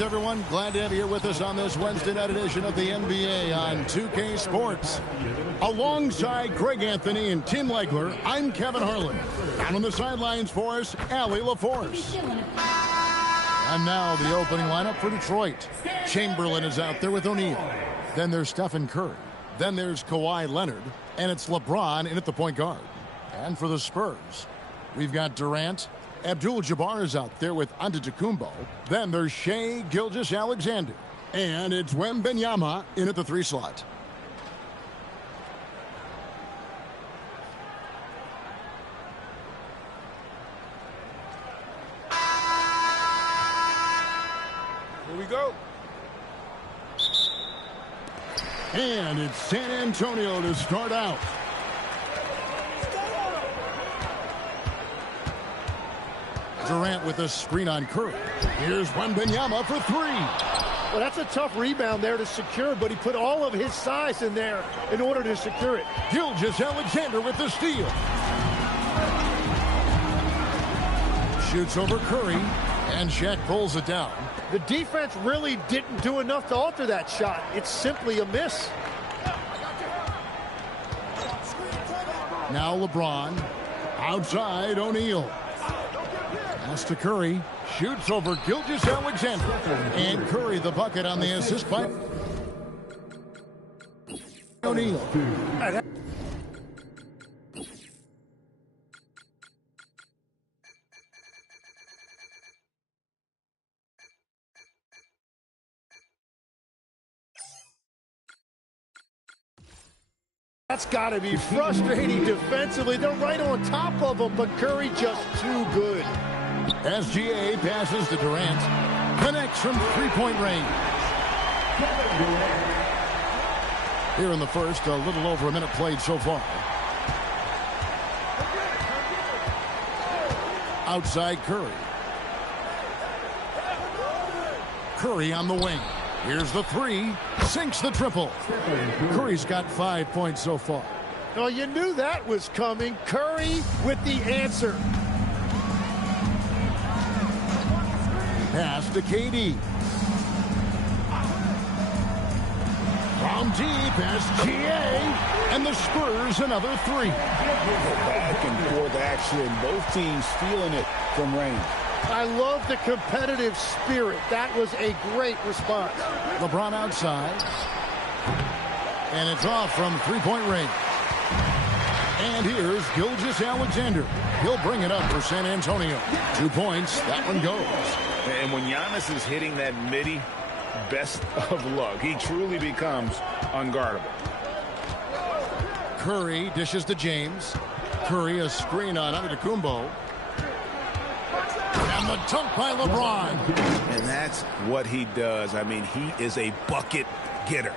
Everyone, glad to have you here with us on this Wednesday night edition of the NBA on 2K Sports. Alongside Greg Anthony and Tim Legler, I'm Kevin Harlan. Down on the sidelines for us, Allie LaForce. And now the opening lineup for Detroit. Chamberlain is out there with O'Neal. Then there's Stephen Curry. Then there's Kawhi Leonard. And it's LeBron in at the point guard. And for the Spurs, we've got Durant. Abdul-Jabbar is out there with Antetokounmpo. Then there's Shai Gilgeous-Alexander. And it's Wembanyama in at the 3 slot. Here we go. And it's San Antonio to start out. Durant with a screen on Curry. Here's Wembanyama for 3. Well, that's a tough rebound there to secure, but he put all of his size in there in order to secure it. Gilgeous-Alexander with the steal. Shoots over Curry, and Shaq pulls it down. The defense really didn't do enough to alter that shot. It's simply a miss. Now LeBron. Outside, O'Neal. Pass to Curry. Shoots over Gilgeous-Alexander. And Curry the bucket on the assist by O'Neal. That's got to be frustrating defensively. They're right on top of him, but Curry just too good. SGA passes to Durant. Connects from three-point range. Here in the first, a little over a minute played so far. Outside Curry. Curry on the wing. Here's the 3. Sinks the triple. Curry's got 5 points so far. Well, you knew that was coming. Curry with the answer. Pass to KD. From deep, SGA. And the Spurs another 3. Back and forth action. Both teams feeling it from range. I love the competitive spirit. That was a great response. LeBron outside. And it's off from three-point range. And here's Gilgeous-Alexander. He'll bring it up for San Antonio. 2 points. That one goes. And when Giannis is hitting that midi, best of luck. He truly becomes unguardable. Curry dishes to James. Curry a screen on Antetokounmpo. And the dunk by LeBron. And that's what he does. I mean, he is a bucket getter.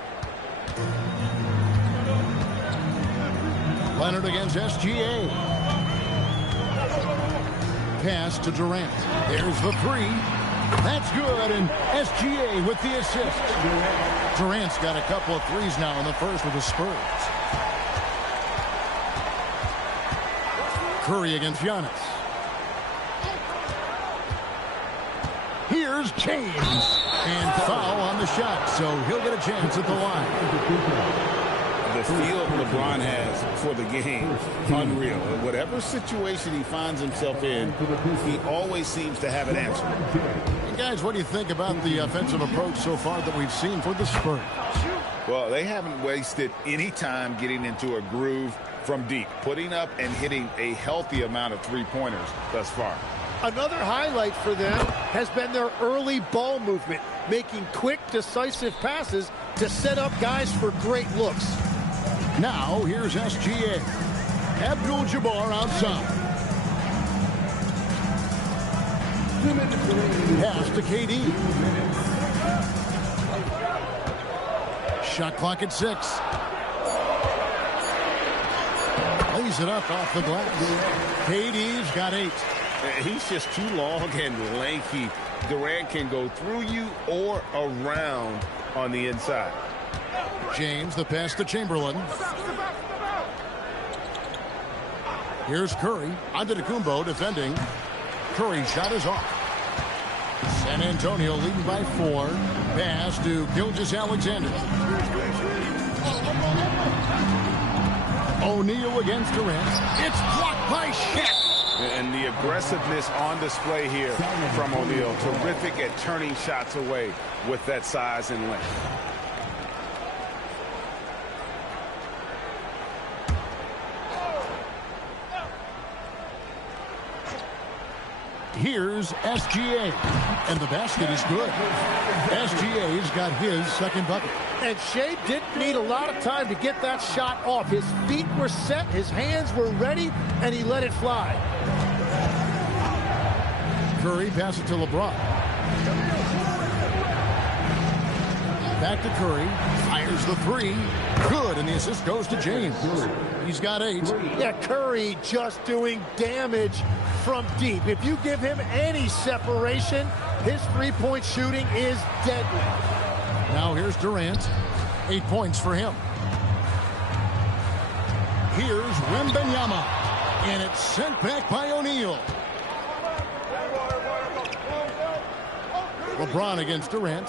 Leonard against SGA. Pass to Durant. There's the 3. That's good, and SGA with the assist. Durant's got a couple of threes now in the first with the Spurs. Curry against Giannis. Here's James. And foul on the shot, so he'll get a chance at the line. The feel LeBron has for the game, unreal. In whatever situation he finds himself in, he always seems to have an answer. And guys, what do you think about the offensive approach so far that we've seen for the Spurs? Well, they haven't wasted any time getting into a groove from deep, putting up and hitting a healthy amount of three-pointers thus far. Another highlight for them has been their early ball movement, making quick, decisive passes to set up guys for great looks. Now, here's SGA. Abdul-Jabbar outside. Pass to KD. Shot clock at 6. Lays it up off the glass. KD's got 8. He's just too long and lanky. Durant can go through you or around on the inside. James, the pass to Chamberlain. Here's Curry. Antetokounmpo defending. Curry shot is off. San Antonio leading by 4. Pass to Gilgeous-Alexander. O'Neal against Durant. It's blocked by Shaq. And the aggressiveness on display here from O'Neal. Terrific at turning shots away with that size and length. Here's SGA, and the basket is good. SGA's got his second bucket. And Shea didn't need a lot of time to get that shot off. His feet were set, his hands were ready, and he let it fly. Curry passes to LeBron. Back to Curry. Fires the 3. Good, and the assist goes to James. He's got 8. Yeah, Curry just doing damage from deep. If you give him any separation, his three-point shooting is deadly. Now here's Durant. 8 points for him. Here's Wembanyama. And it's sent back by O'Neal. LeBron against Durant.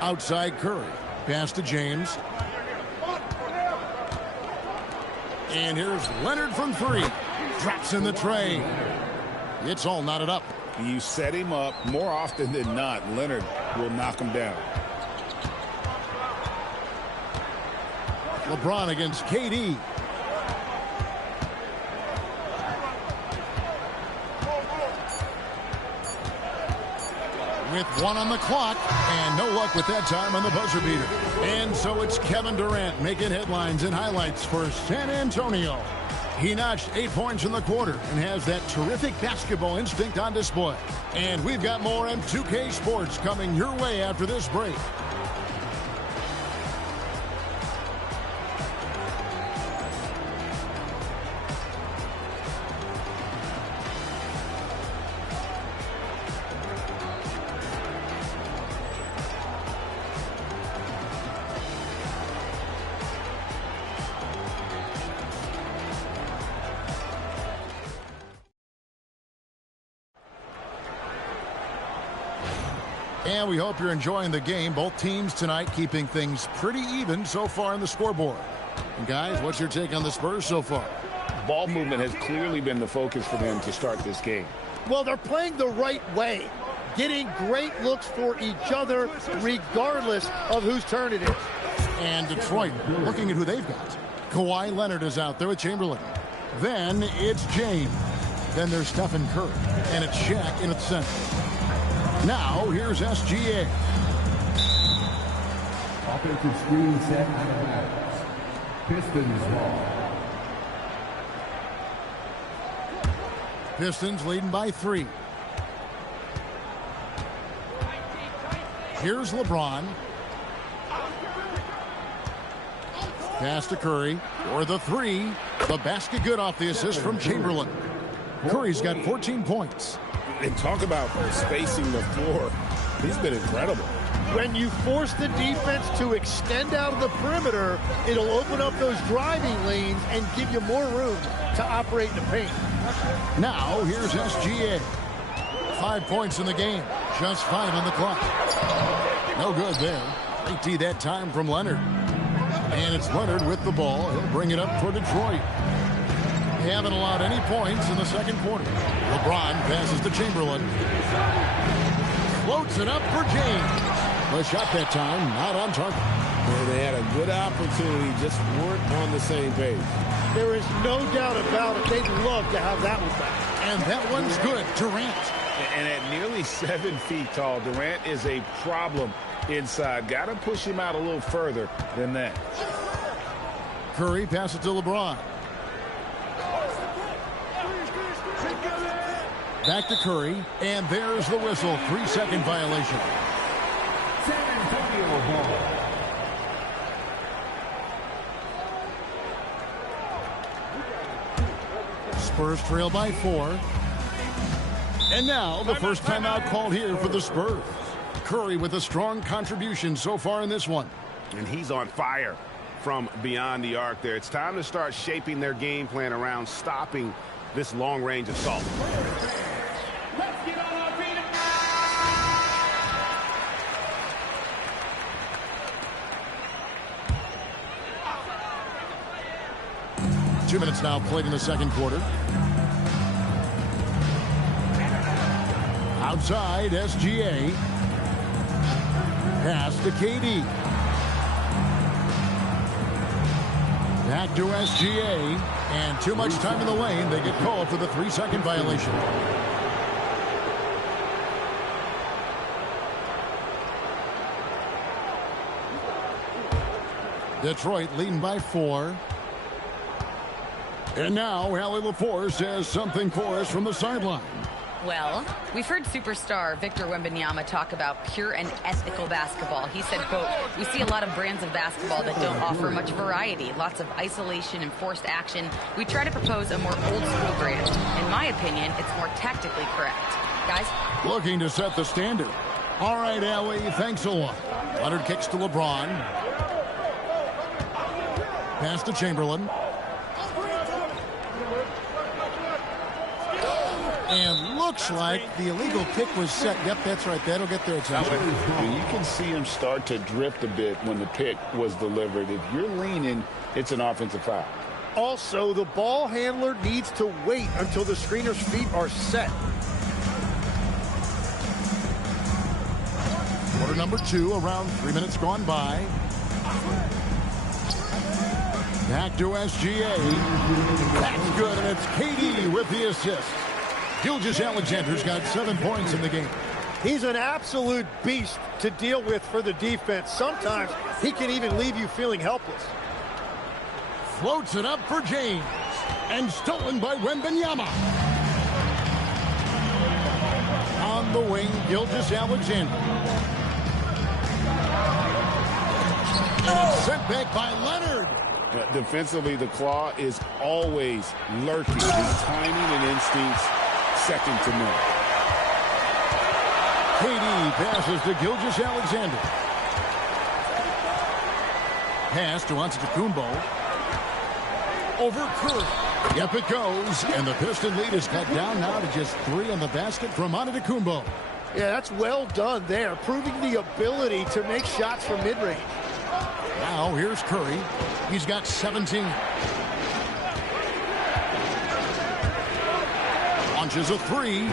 Outside Curry. Pass to James. And here's Leonard from 3. Drops in the tray. It's all knotted up. You set him up more often than not. Leonard will knock him down. LeBron against KD. With 1 on the clock, and no luck with that time on the buzzer beater. And so it's Kevin Durant making headlines and highlights for San Antonio. He notched 8 points in the quarter and has that terrific basketball instinct on display. And we've got more M2K Sports coming your way after this break. And we hope you're enjoying the game. Both teams tonight keeping things pretty even so far in the scoreboard. And guys, what's your take on the Spurs so far? Ball movement has clearly been the focus for them to start this game. Well, they're playing the right way, getting great looks for each other regardless of whose turn it is. And Detroit looking at who they've got. Kawhi Leonard is out there with Chamberlain. Then it's James. Then there's Stephen Curry. And it's Shaq in at the center. Now, here's SGA. Offensive screen set on the left. Pistons ball. Pistons leading by 3. Here's LeBron. Pass to Curry for the 3. The basket good off the assist from Chamberlain. Curry's got 14 points. And talk about spacing the floor. He's been incredible. When you force the defense to extend out of the perimeter, it'll open up those driving lanes and give you more room to operate in the paint. Now, here's SGA. 5 points in the game. Just 5 on the clock. No good there. They tee that time from Leonard. And it's Leonard with the ball. He'll bring it up for Detroit. They haven't allowed any points in the second quarter. LeBron passes to Chamberlain. Floats it up for James. The shot that time, not on target. And they had a good opportunity, just weren't on the same page. There is no doubt about it. They'd love to have that one back. And that one's good. Durant. And at nearly 7 feet tall, Durant is a problem inside. Got to push him out a little further than that. Curry passes to LeBron. Back to Curry, and there's the whistle. 3-second violation. San Antonio ball. Spurs trail by 4. And now the first timeout called here for the Spurs. Curry with a strong contribution so far in this one. And he's on fire from beyond the arc there. It's time to start shaping their game plan around stopping this long-range assault. Let's get on our feet. 2 minutes now played in the second quarter. Outside, SGA. Pass to KD. Back to SGA. And too much time in the lane. They get called for the 3-second violation. Detroit leading by 4. And now Allie LaForce says something for us from the sideline. Well, we've heard superstar Victor Wembanyama talk about pure and ethical basketball. He said, quote, "We see a lot of brands of basketball that don't offer much variety, lots of isolation and forced action. We try to propose a more old school brand. In my opinion, it's more tactically correct." Guys? Looking to set the standard. All right, Allie, thanks a lot. Leonard kicks to LeBron. Pass to Chamberlain. And looks like the illegal kick was set. Yep, that's right. That'll get their attention. You can see him start to drift a bit when the pick was delivered. If you're leaning, it's an offensive foul. Also, the ball handler needs to wait until the screener's feet are set. Quarter number 2, around 3 minutes gone by. Back to SGA. That's good, and it's KD with the assist. Gilgeous-Alexander's got 7 points in the game. He's an absolute beast to deal with for the defense. Sometimes he can even leave you feeling helpless. Floats it up for James. And stolen by Wembanyama. On the wing, Gilgeous-Alexander. And it's sent back by Leonard. Defensively, the claw is always lurking. His timing and instincts, second to none. KD passes to Gilgeous-Alexander. Pass to Antetokounmpo. Over Curry. Yep, it goes. And the Piston lead is cut down now to just 3 on the basket from Antetokounmpo. Yeah, that's well done there, proving the ability to make shots from mid-range. Now here's Curry. He's got 17. Launches a 3.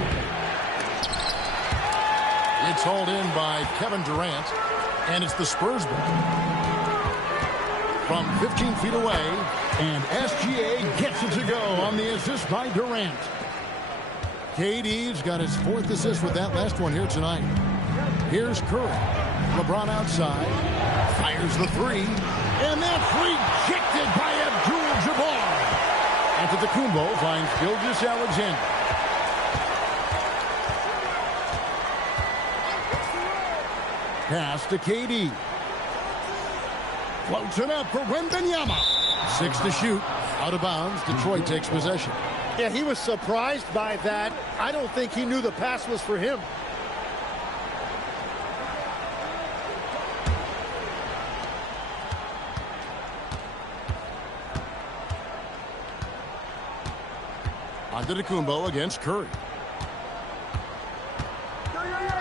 It's hauled in by Kevin Durant. And it's the Spurs ball. From 15 feet away. And SGA gets it to go on the assist by Durant. KD's got his 4th assist with that last one here tonight. Here's Curry. LeBron outside. Fires the 3. And that's rejected by Abdul-Jabbar. Antetokounmpo finds Gilgeous-Alexander. Pass to KD. Floats it up for Wembanyama. 6 to shoot. Out of bounds. Detroit takes possession. Yeah, he was surprised by that. I don't think he knew the pass was for him. Antetokounmpo against Curry.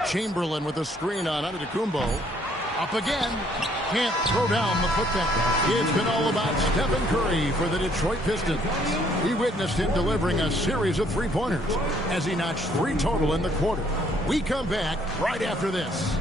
Chamberlain with a screen on Antetokounmpo. Up again. Can't throw down the putback. It's been all about Stephen Curry for the Detroit Pistons. We witnessed him delivering a series of three-pointers as he notched 3 total in the quarter. We come back right after this.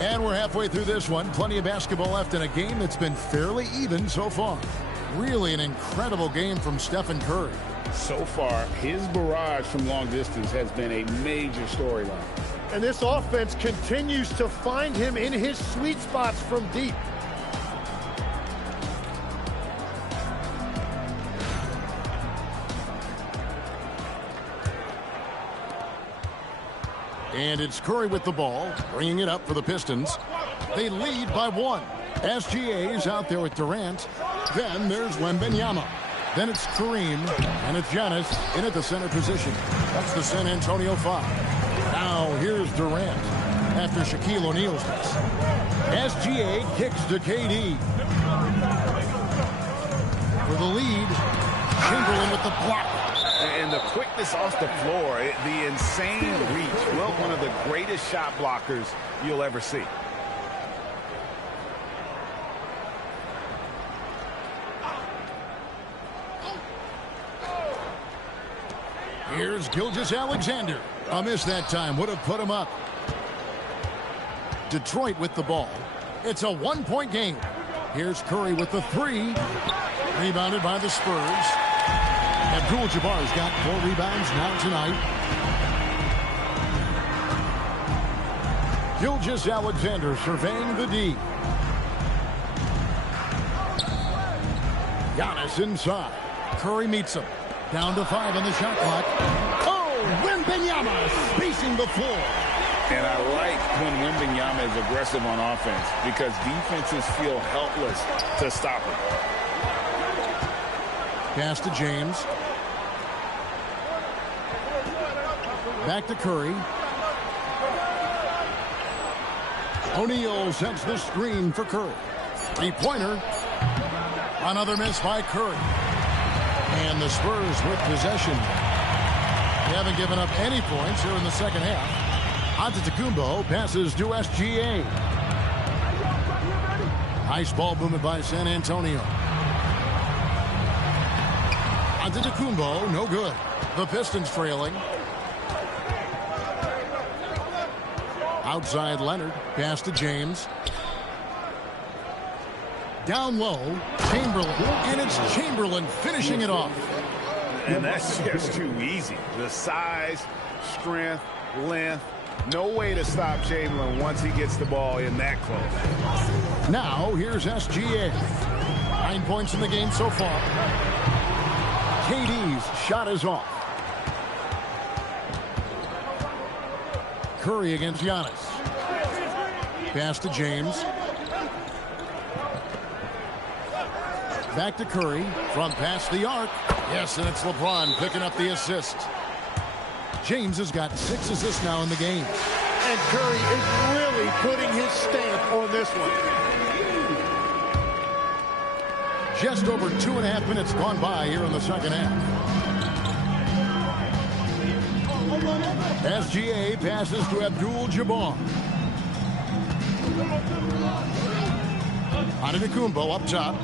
And we're halfway through this one. Plenty of basketball left in a game that's been fairly even so far. Really an incredible game from Stephen Curry. So far, his barrage from long distance has been a major storyline. And this offense continues to find him in his sweet spots from deep. And it's Curry with the ball, bringing it up for the Pistons. They lead by 1. SGA's out there with Durant. Then there's Wembanyama. Then it's Kareem, and it's Giannis in at the center position. That's the San Antonio 5. Now here's Durant after Shaquille O'Neal's miss. SGA kicks to KD. For the lead, Chamberlain with the block. And the quickness off the floor, the insane reach. Well, one of the greatest shot blockers you'll ever see. Here's Gilgeous-Alexander. A miss that time. Would have put him up. Detroit with the ball. It's a 1-point game. Here's Curry with the 3. Rebounded by the Spurs. Abdul-Jabbar's got 4 rebounds now tonight. Gilgeous-Alexander surveying the D. Giannis inside. Curry meets him. Down to 5 on the shot clock. Oh, Wembanyama spacing the floor. And I like when Wembanyama is aggressive on offense because defenses feel helpless to stop him. Pass to James. Back to Curry. O'Neal sets the screen for Curry. 3-pointer. Another miss by Curry. And the Spurs with possession. They haven't given up any points here in the second half. Antetokounmpo passes to SGA. Nice ball movement by San Antonio. Antetokounmpo, no good. The Pistons trailing. Outside Leonard. Pass to James. Down low, Chamberlain. And it's Chamberlain finishing it off. And that's just too easy. The size, strength, length. No way to stop Chamberlain once he gets the ball in that close. Now, here's SGA. 9 points in the game so far. KD's shot is off. Curry against Giannis. Pass to James. Back to Curry from past the arc. Yes, and it's LeBron picking up the assist. James has got 6 assists now in the game. And Curry is really putting his stamp on this one. Just over 2.5 minutes gone by here in the second half. SGA passes to Abdul-Jabbar. Antetokounmpo up top.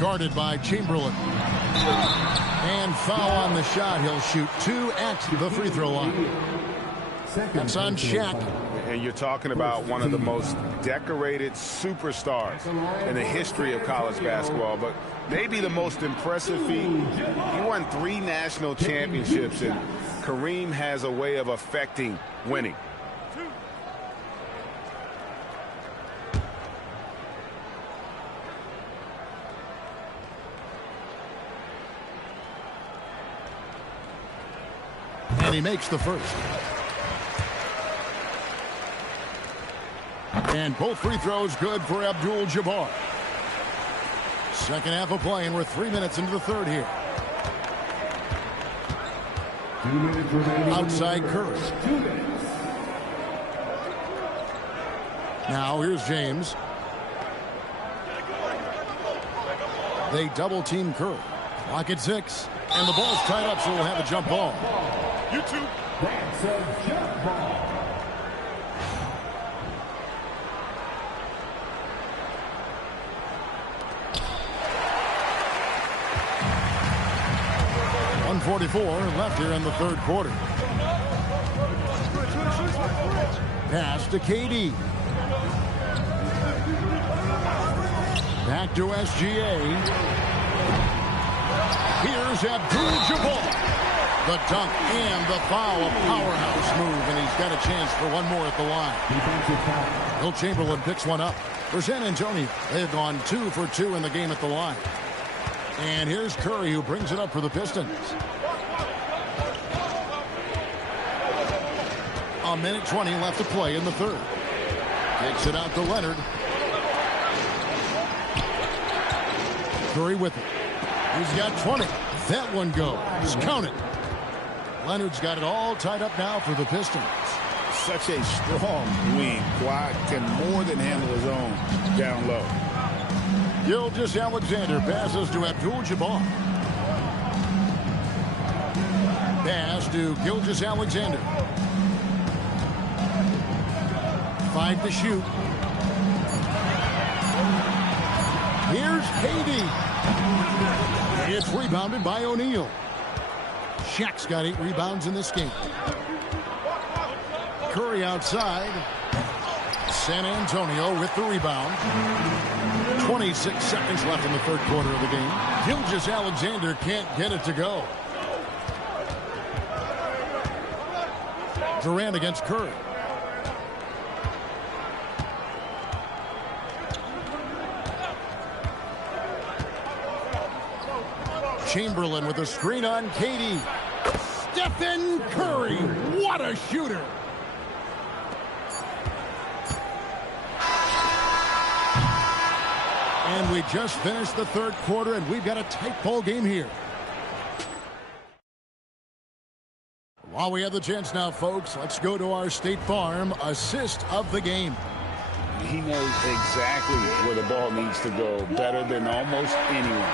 Guarded by Chamberlain. And foul on the shot. He'll shoot 2 at the free throw line. That's on Shaq. And you're talking about one of the most decorated superstars in the history of college basketball, but maybe the most impressive feat. He won 3 national championships, and Kareem has a way of affecting winning. And he makes the first. And both free throws good for Abdul-Jabbar. Second half of play, and we're 3 minutes into the third here. 2 minutes remaining. Outside Curry. 2 minutes. Now here's James. They double team Curry. Clock at 6. And the ball's tied up, so we'll have a jump ball. That's a jump ball. .144 left here in the third quarter. Pass to KD. Back to SGA. Here's Abdul-Jabbar. The dunk and the foul. A powerhouse move, and he's got a chance for one more at the line. Will Chamberlain picks one up for San Antonio. They've gone 2 for 2 in the game at the line. And here's Curry, who brings it up for the Pistons. A minute 20 left to play in the third. Kicks it out to Leonard. Curry with it. He's got 20. That one goes. Count it. Leonard's got it all tied up now for the Pistons. Such a strong wing. Kawhi can more than handle his own down low. Gilgeous-Alexander passes to Abdul-Jabbar. Pass to Gilgeous-Alexander. 5 to shoot. Here's KD. It's rebounded by O'Neal. Shaq's got 8 rebounds in this game. Curry outside. San Antonio with the rebound. 26 seconds left in the third quarter of the game. Gilgeous-Alexander can't get it to go. Durant against Curry. Chamberlain with a screen on KD. Stephen Curry. What a shooter. And we just finished the third quarter, and we've got a tight ball game here. While we have the chance now, folks, let's go to our State Farm assist of the game. He knows exactly where the ball needs to go better than almost anyone.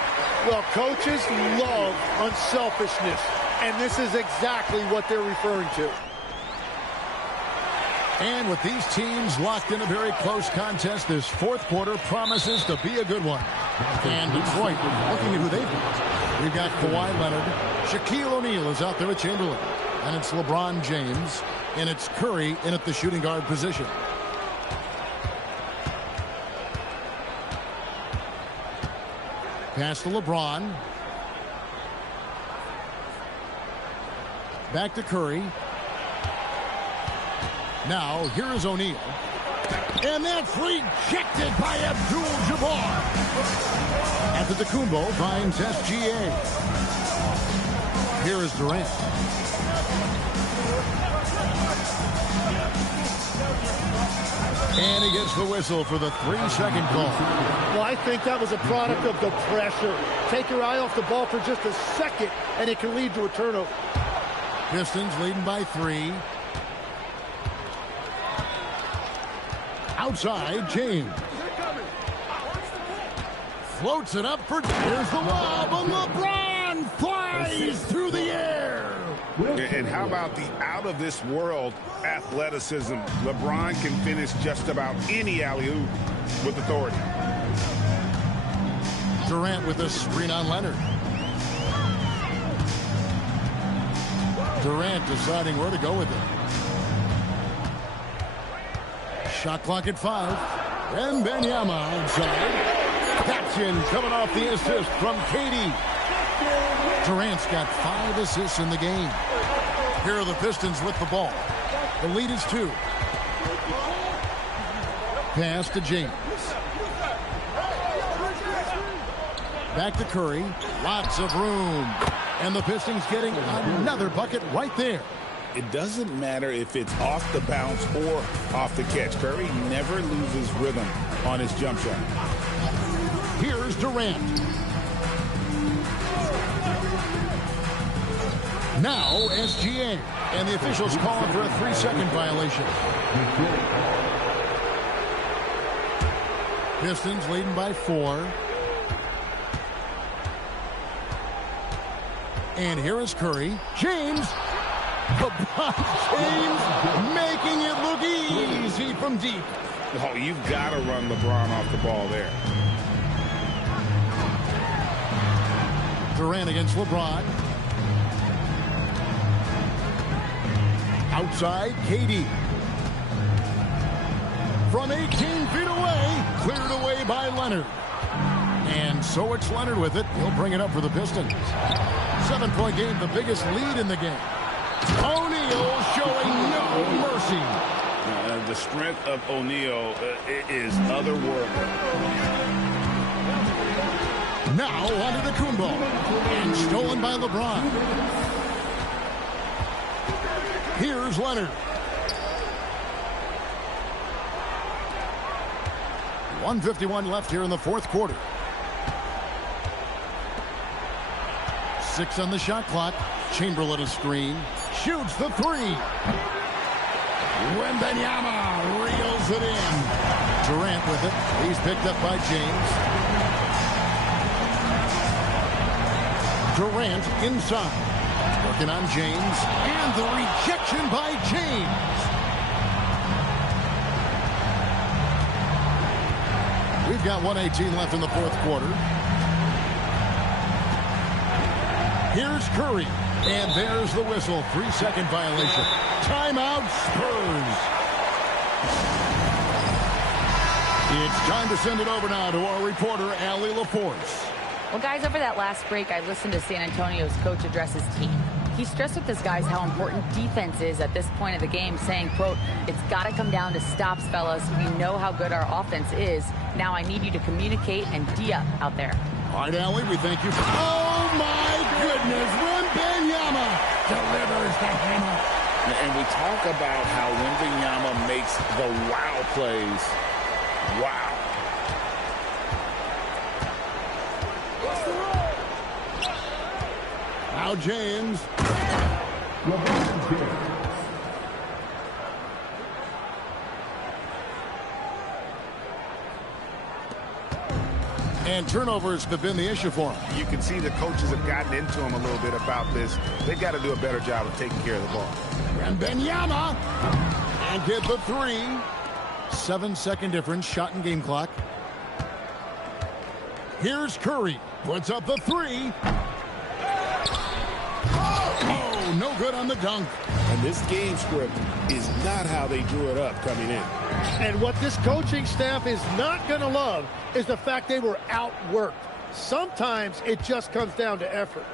Well, coaches love unselfishness, and this is exactly what they're referring to. And with these teams locked in a very close contest, this fourth quarter promises to be a good one. And Detroit, looking at who they've got. We've got Kawhi Leonard. Shaquille O'Neal is out there at Chamberlain. And it's LeBron James. And it's Curry in at the shooting guard position. Pass to LeBron. Back to Curry. Now, here is O'Neal. And that's rejected by Abdul-Jabbar. Antetokounmpo finds SGA. Here is Durant. And he gets the whistle for the 3-second call. Well, I think that was a product of the pressure. Take your eye off the ball for just a second, and it can lead to a turnover. Pistons leading by 3. Outside, James. Floats it up for... Here's the lob, and LeBron flies through the air. And how about the out-of-this-world athleticism? LeBron can finish just about any alley-oop with authority. Durant with a screen on Leonard. Durant deciding where to go with it. Shot clock at 5. And Wembanyama outside. That's in, coming off the assist from KD. Durant's got 5 assists in the game. Here are the Pistons with the ball. The lead is 2. Pass to James. Back to Curry. Lots of room. And the Pistons getting another bucket right there. It doesn't matter if it's off the bounce or off the catch. Curry never loses rhythm on his jump shot. Here's Durant. Now SGA. And the officials calling for a 3-second violation. Pistons leading by 4. And here is Curry. James. LeBron James making it look easy from deep. Oh, you've got to run LeBron off the ball there. Durant against LeBron. Outside, KD. From 18 feet away, cleared away by Leonard. And so it's Leonard with it. He'll bring it up for the Pistons. 7-point game, the biggest lead in the game. O'Neal showing no mercy. The strength of O'Neal is otherworldly. Now onto the Kumbo. And stolen by LeBron. Here's Leonard. 1:51 left here in the fourth quarter. 6 on the shot clock. Chamberlain a screen. Shoots the 3. Wembanyama reels it in. Durant with it. He's picked up by James. Durant inside. Working on James. And the rejection by James. We've got 1:18 left in the fourth quarter. Here's Curry. And there's the whistle. 3-second violation. Timeout Spurs. It's time to send it over now to our reporter, Allie LaForce. Well, guys, over that last break, I listened to San Antonio's coach address his team. He stressed with his guys how important defense is at this point of the game, saying, quote, "It's got to come down to stops, fellas. We know how good our offense is. Now I need you to communicate and D-up out there." All right, Allie, we thank you. Oh, my goodness. Wembanyama delivers the hammer. And we talk about how Wembanyama makes the wow plays. Wow. Now James. LeBron James. And turnovers have been the issue for him. You can see the coaches have gotten into him a little bit about this. They've got to do a better job of taking care of the ball. Wembanyama. And get the 3. 7-second difference, shot and game clock. Here's Curry. Puts up the 3. Oh, no good on the dunk. And this game script is not how they drew it up coming in. And what this coaching staff is not going to love is the fact they were outworked. Sometimes it just comes down to effort.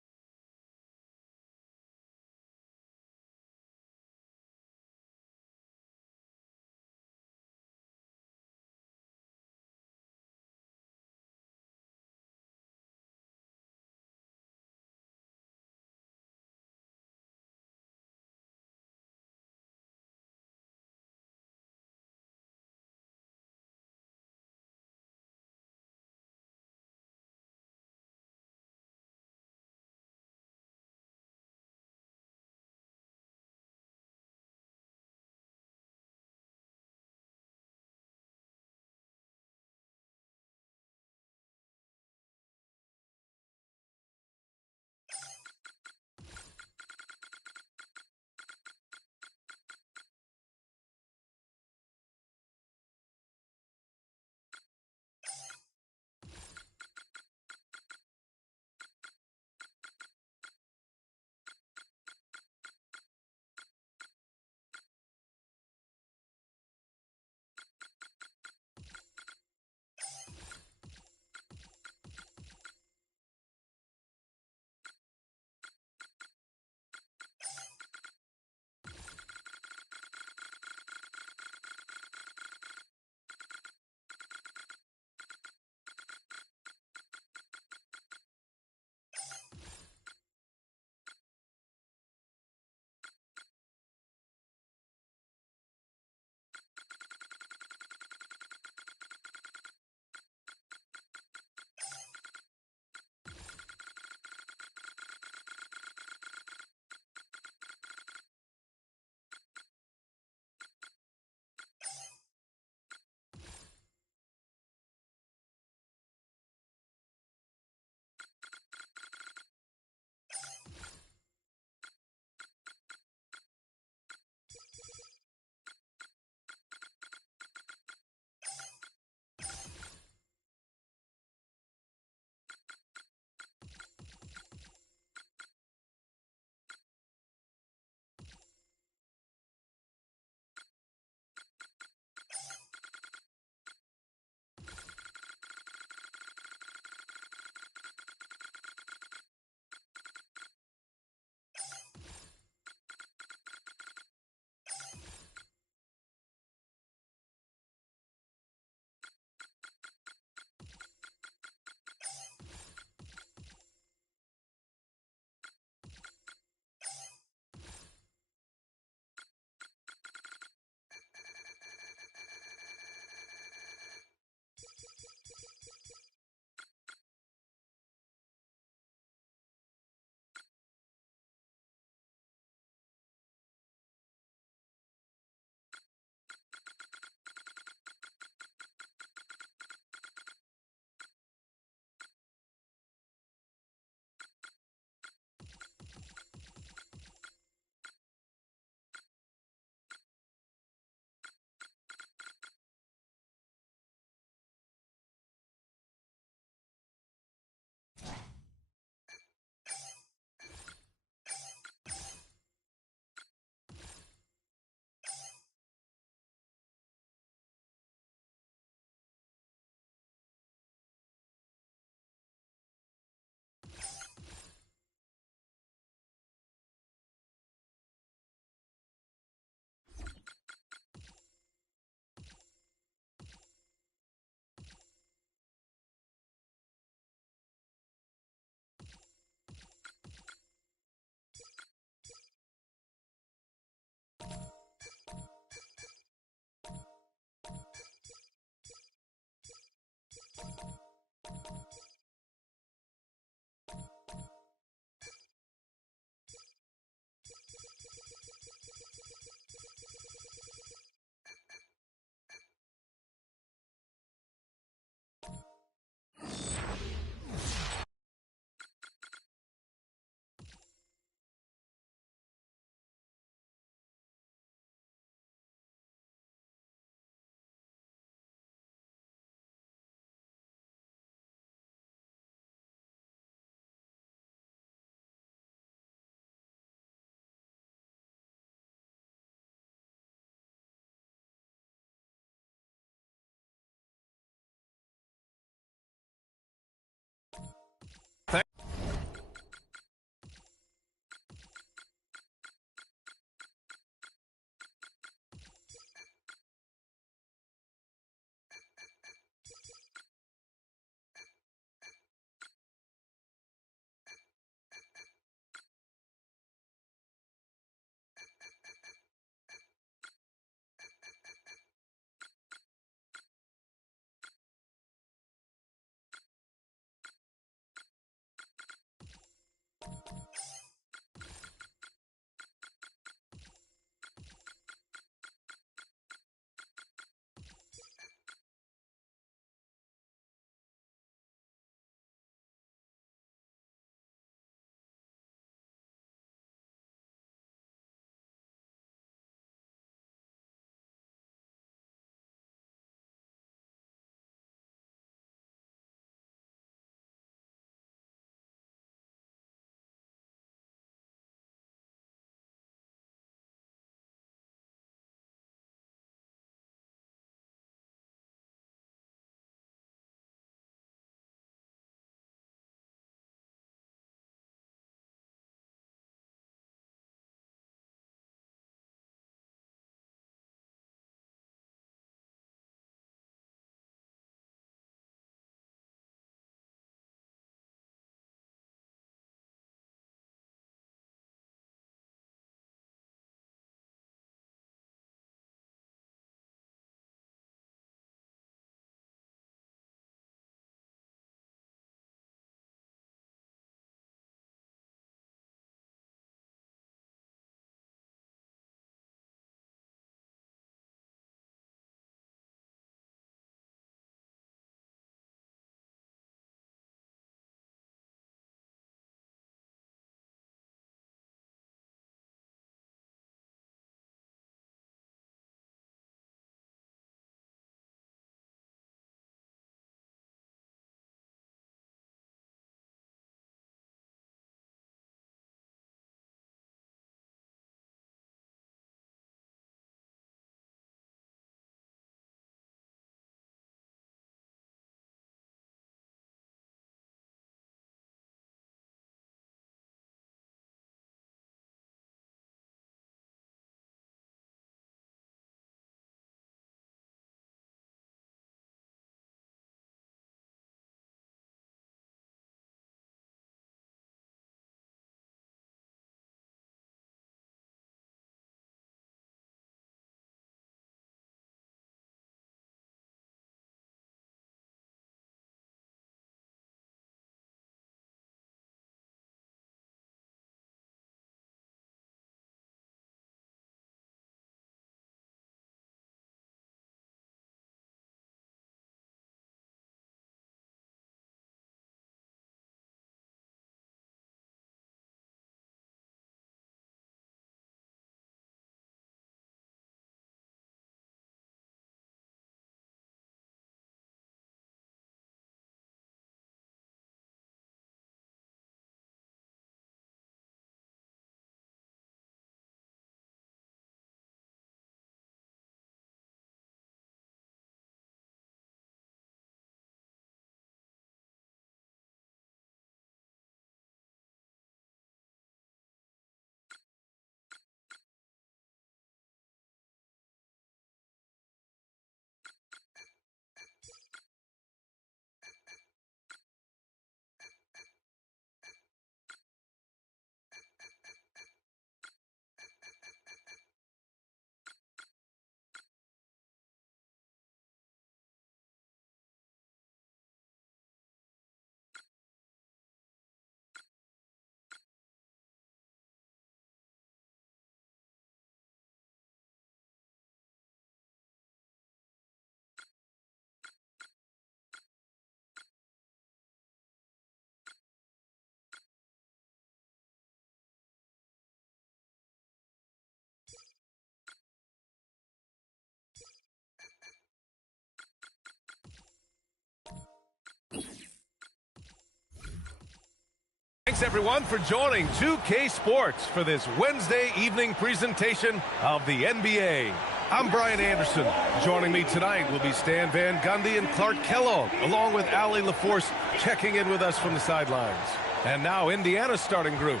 Thanks, everyone, for joining 2K Sports for this Wednesday evening presentation of the NBA. I'm Brian Anderson. Joining me tonight will be Stan Van Gundy and Clark Kellogg, along with Allie LaForce checking in with us from the sidelines. And now Indiana's starting group.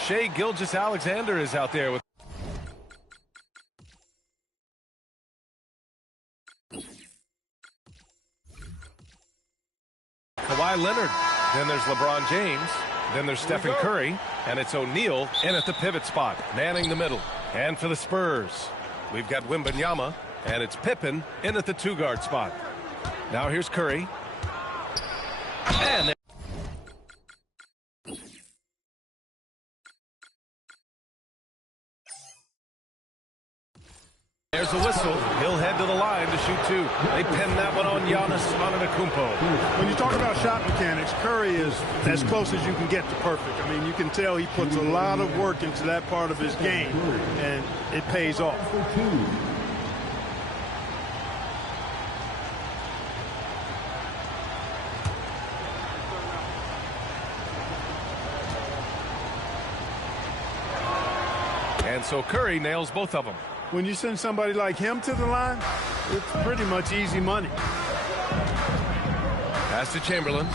Shai Gilgeous-Alexander is out there with Kawhi Leonard. Then there's LeBron James. Then there's Stephen Curry. And it's O'Neal in at the pivot spot, manning the middle. And for the Spurs, we've got Wembanyama. And it's Pippen in at the two-guard spot. Now here's Curry. And there's a whistle. He'll head to the line to shoot two. They pin that one on Giannis Antetokounmpo. When you talk about shot mechanics, Curry is as close as you can get to perfect. I mean, you can tell he puts a lot of work into that part of his game, and it pays off. And so Curry nails both of them. When you send somebody like him to the line, it's pretty much easy money. Pass to Chamberlain.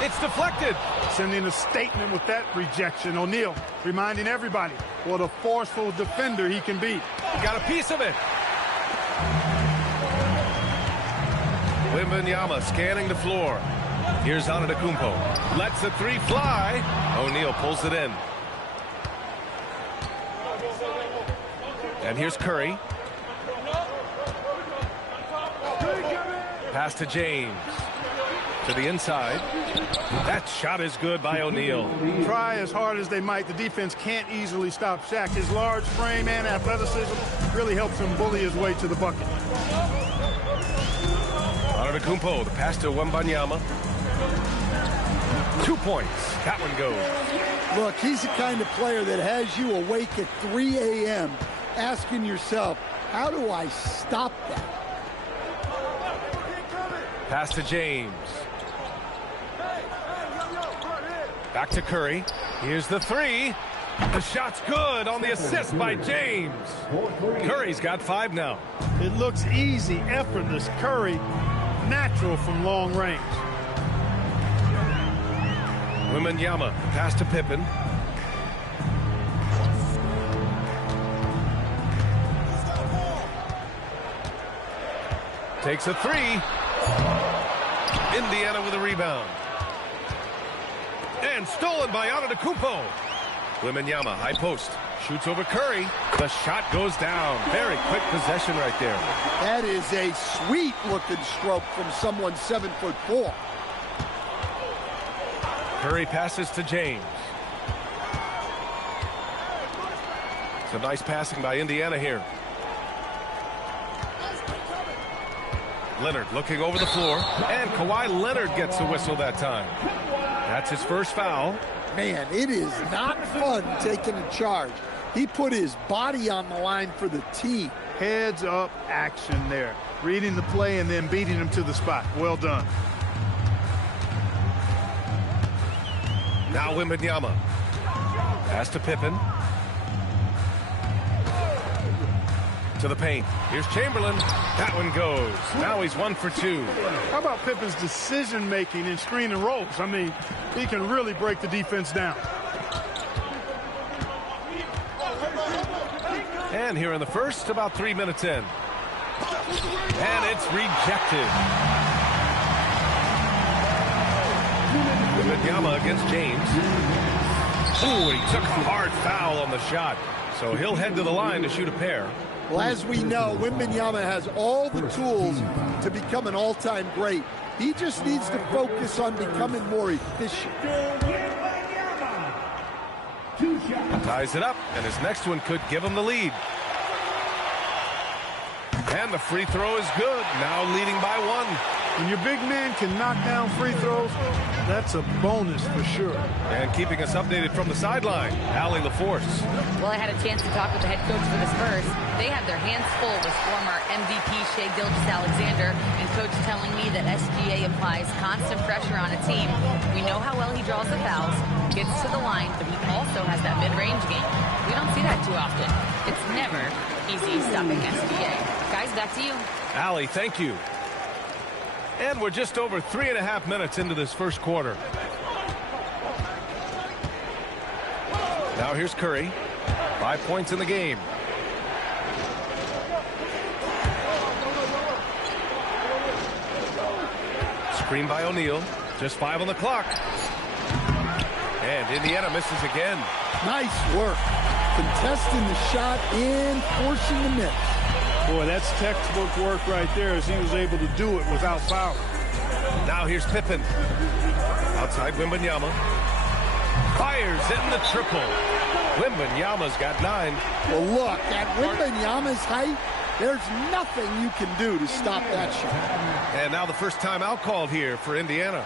It's deflected. Sending a statement with that rejection. O'Neal reminding everybody what a forceful defender he can be. Got a piece of it. Wembanyama scanning the floor. Here's Antetokounmpo. Lets the three fly. O'Neal pulls it in. And here's Curry. Pass to James. To the inside. That shot is good by O'Neal. Try as hard as they might, the defense can't easily stop Shaq. His large frame and athleticism really helps him bully his way to the bucket. Antetokounmpo, the pass to Wembanyama. 2 points. That one goes. Look, he's the kind of player that has you awake at 3 a.m. asking yourself, how do I stop that? Pass to James. Back to Curry. Here's the three. The shot's good on the assist by James. Curry's got 5 now. It looks easy, effortless. Curry, natural from long range. Wembanyama, pass to Pippen. Takes a three. Indiana with a rebound. And stolen by Antetokounmpo. Wembanyama, high post. Shoots over Curry. The shot goes down. Very quick possession right there. That is a sweet-looking stroke from someone 7'4". Curry passes to James. Some nice passing by Indiana here. Leonard looking over the floor. And Kawhi Leonard gets the whistle that time. That's his first foul. Man, it is not fun taking a charge. He put his body on the line for the team. Heads up action there. Reading the play and then beating him to the spot. Well done. Now Wembanyama. Pass to Pippen. To the paint. Here's Chamberlain. That one goes. Now he's 1 for 2. How about Pippen's decision-making in screen and rolls? I mean, he can really break the defense down. And here in the first, about 3 minutes in. And it's rejected. Wembanyama against James. Ooh, he took a hard foul on the shot. So he'll head to the line to shoot a pair. Well, as we know, Wembanyama has all the tools to become an all-time great. He just needs to focus on becoming more efficient. Ties it up, and his next one could give him the lead. And the free throw is good, now leading by 1. When your big man can knock down free throws, that's a bonus for sure. And keeping us updated from the sideline, Allie LaForce. Well, I had a chance to talk with the head coach for the Spurs. They have their hands full with former MVP Shai Gilgeous-Alexander, and coach telling me that SGA applies constant pressure on a team. We know how well he draws the fouls, gets to the line, but he also has that mid-range game. We don't see that too often. It's never easy stopping SGA. Guys, back to you. Allie, thank you. And we're just over 3.5 minutes into this first quarter. Now here's Curry. 5 points in the game. Screen by O'Neal. Just 5 on the clock. And Indiana misses again. Nice work. Contesting the shot and forcing the miss. Boy, that's textbook work right there, as he was able to do it without fouling. Now here's Pippen. Outside Wembanyama. Fires in the triple. Wembanyama's got 9. Well, look, at Wembanyama's height, there's nothing you can do to stop that shot. And now the first timeout called here for Indiana.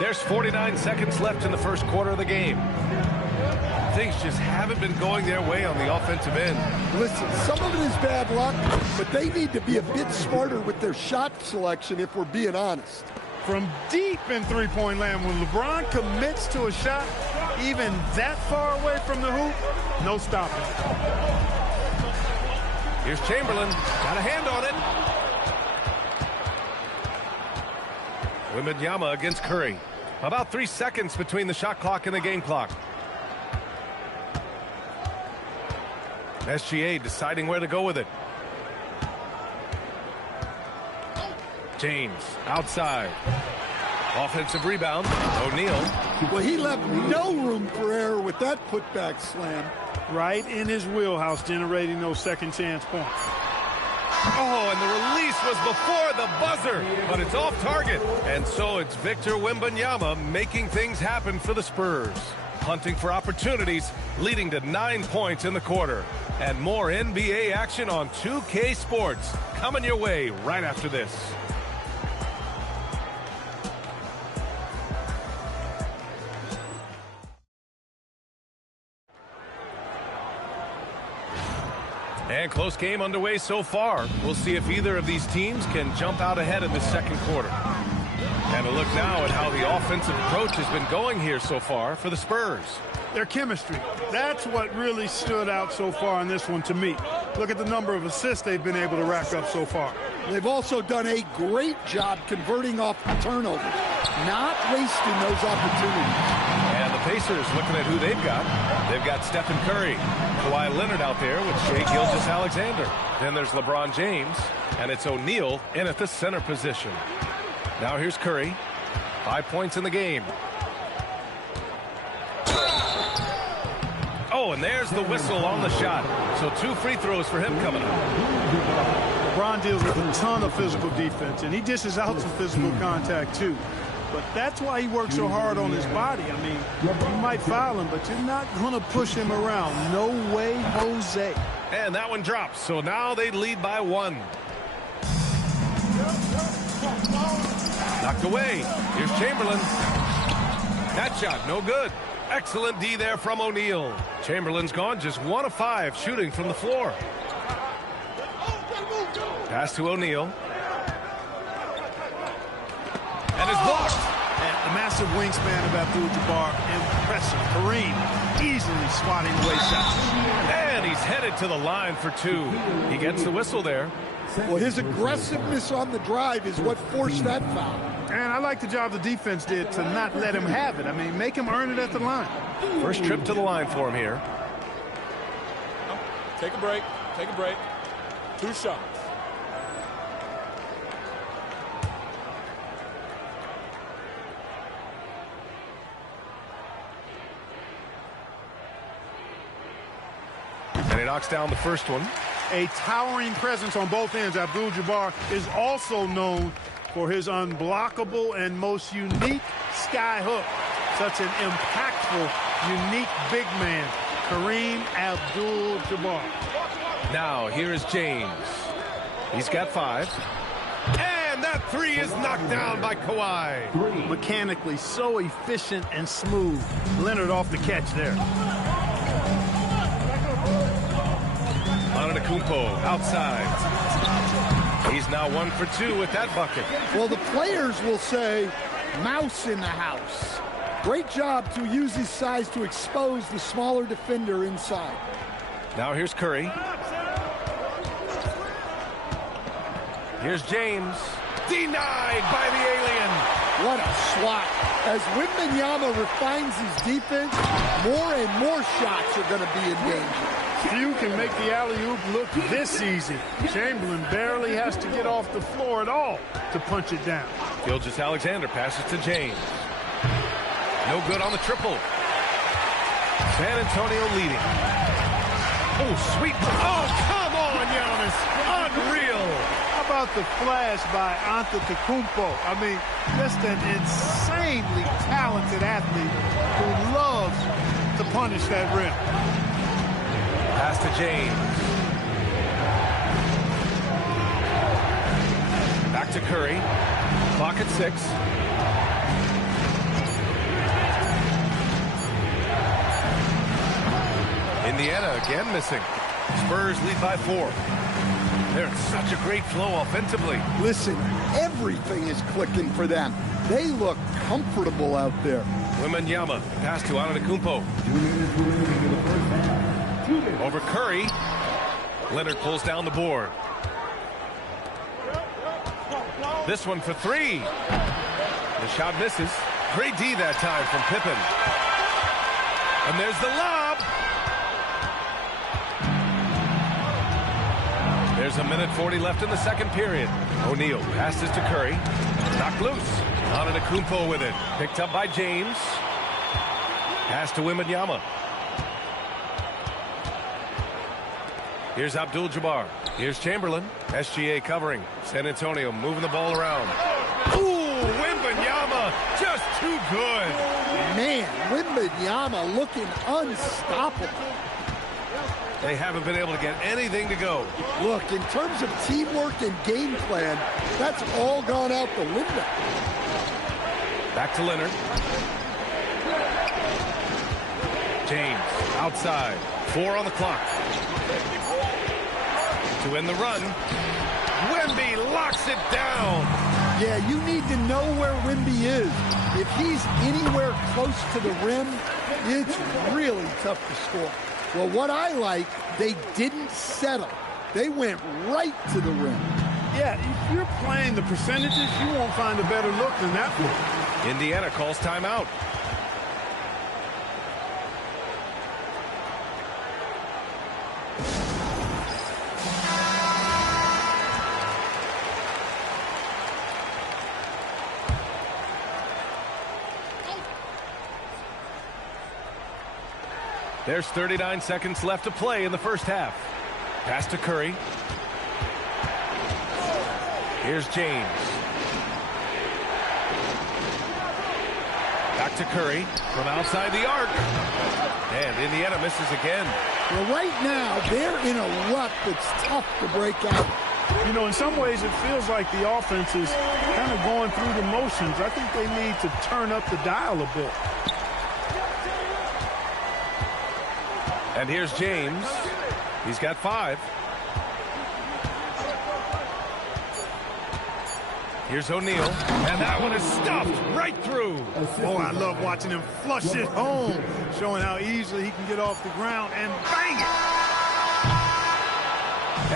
There's 49 seconds left in the first quarter of the game. Things just haven't been going their way on the offensive end. Listen, some of it is bad luck, but they need to be a bit smarter with their shot selection if we're being honest. From deep in three-point land, when LeBron commits to a shot, even that far away from the hoop, no stopping. Here's Chamberlain. Got a hand on it. Wembanyama against Curry. About 3 seconds between the shot clock and the game clock. SGA deciding where to go with it. James outside. Offensive rebound. O'Neal. Well, he left no room for error with that putback slam. Right in his wheelhouse, generating those second chance points. Oh, and the release was before the buzzer, but it's off target. And so it's Victor Wembanyama making things happen for the Spurs. Hunting for opportunities, leading to 9 points in the quarter. And more NBA action on 2K Sports coming your way right after this. And close game underway so far. We'll see if either of these teams can jump out ahead in the second quarter. And a look now at how the offensive approach has been going here so far for the Spurs. Their chemistry. That's what really stood out so far in this one to me. Look at the number of assists they've been able to rack up so far. They've also done a great job converting off the turnovers, not wasting those opportunities. And the Pacers looking at who they've got. They've got Stephen Curry, Kawhi Leonard out there with Shai Gilgeous-Alexander. Then there's LeBron James, and it's O'Neal in at the center position. Now here's Curry. 5 points in the game. Oh, and there's the whistle on the shot. So 2 free throws for him coming up. LeBron deals with a ton of physical defense, and he dishes out some physical contact too. But that's why he works so hard on his body. I mean, you might foul him, but you're not going to push him around. No way, Jose. And that one drops. So now they lead by 1. Knocked away. Here's Chamberlain. That shot, no good. Excellent D there from O'Neal. Chamberlain's gone just 1 of 5 shooting from the floor. Pass to O'Neal. And it's blocked. And the massive wingspan of Abdul-Jabbar, impressive. Kareem easily swatting away shots. And he's headed to the line for 2. He gets the whistle there. Well, his aggressiveness on the drive is what forced that foul. And I like the job the defense did to not let him have it. I mean, make him earn it at the line. First trip to the line for him here. Take a break. Take a break. 2 shots. And he knocks down the first one. A towering presence on both ends. Abdul-Jabbar is also known for his unblockable and most unique sky hook. Such an impactful, unique big man. Kareem Abdul-Jabbar. Now, here is James. He's got 5. And that 3 is knocked down by Kawhi. Mechanically so efficient and smooth. Leonard off the catch there. Antetokounmpo outside. He's now 1 for 2 with that bucket. Well, the players will say, mouse in the house. Great job to use his size to expose the smaller defender inside. Now here's Curry. Here's James. Denied by the alien. What a swat. As Wembanyama refines his defense, more and more shots are going to be in danger. Few can make the alley-oop look this easy. Chamberlain barely has to get off the floor at all to punch it down. Gilgeous-Alexander passes to James. No good on the triple. San Antonio leading. Oh, sweet. Oh, come on, Giannis. Unreal. How about the flash by Antetokounmpo? I mean, just an insanely talented athlete who loves to punish that rim. Pass to James. Back to Curry. Clock at 6. Indiana again missing. Spurs lead by 4. They're in such a great flow offensively. Listen, everything is clicking for them. They look comfortable out there. Wembanyama pass to Antetokounmpo. Over Curry. Leonard pulls down the board. This one for 3. The shot misses. Great D that time from Pippen. And there's the lob. There's 1:40 left in the second period. O'Neal passes to Curry. Knocked loose. Antetokounmpo with it. Picked up by James. Pass to Wembanyama. Here's Abdul-Jabbar. Here's Chamberlain. SGA covering. San Antonio moving the ball around. Ooh, Wembanyama just too good. Man, Wembanyama looking unstoppable. They haven't been able to get anything to go. Look, in terms of teamwork and game plan, that's all gone out the window. Back to Leonard. James outside. 4 on the clock. To end the run. Wemby locks it down. Yeah, you need to know where Wemby is. If he's anywhere close to the rim, it's really tough to score. Well, what I like, they didn't settle. They went right to the rim. Yeah, if you're playing the percentages, you won't find a better look than that one. Indiana calls timeout. There's 39 seconds left to play in the first half. Pass to Curry. Here's James. Back to Curry from outside the arc. And Indiana misses again. Well, right now, they're in a rut that's tough to break out. You know, in some ways, it feels like the offense is kind of going through the motions. I think they need to turn up the dial a bit. And here's James. He's got 5. Here's O'Neal. And that one is stuffed right through. Oh, I love watching him flush it home, showing how easily he can get off the ground and bang it.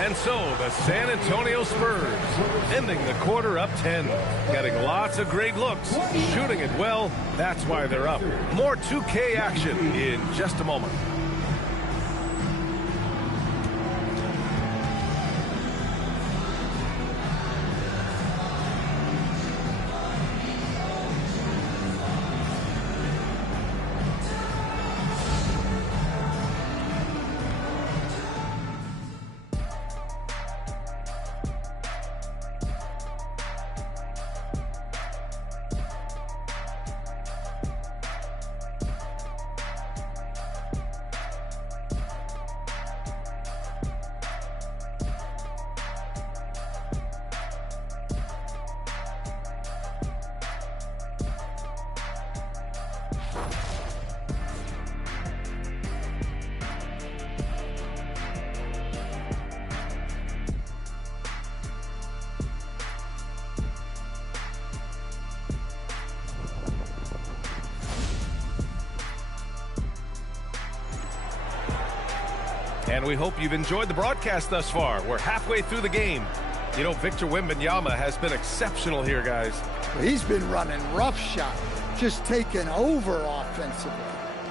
And so the San Antonio Spurs ending the quarter up 10. Getting lots of great looks. Shooting it well. That's why they're up. More 2K action in just a moment. And we hope you've enjoyed the broadcast thus far. We're halfway through the game. You know, Victor Wembanyama has been exceptional here, guys. He's been running roughshod, just taking over offensively.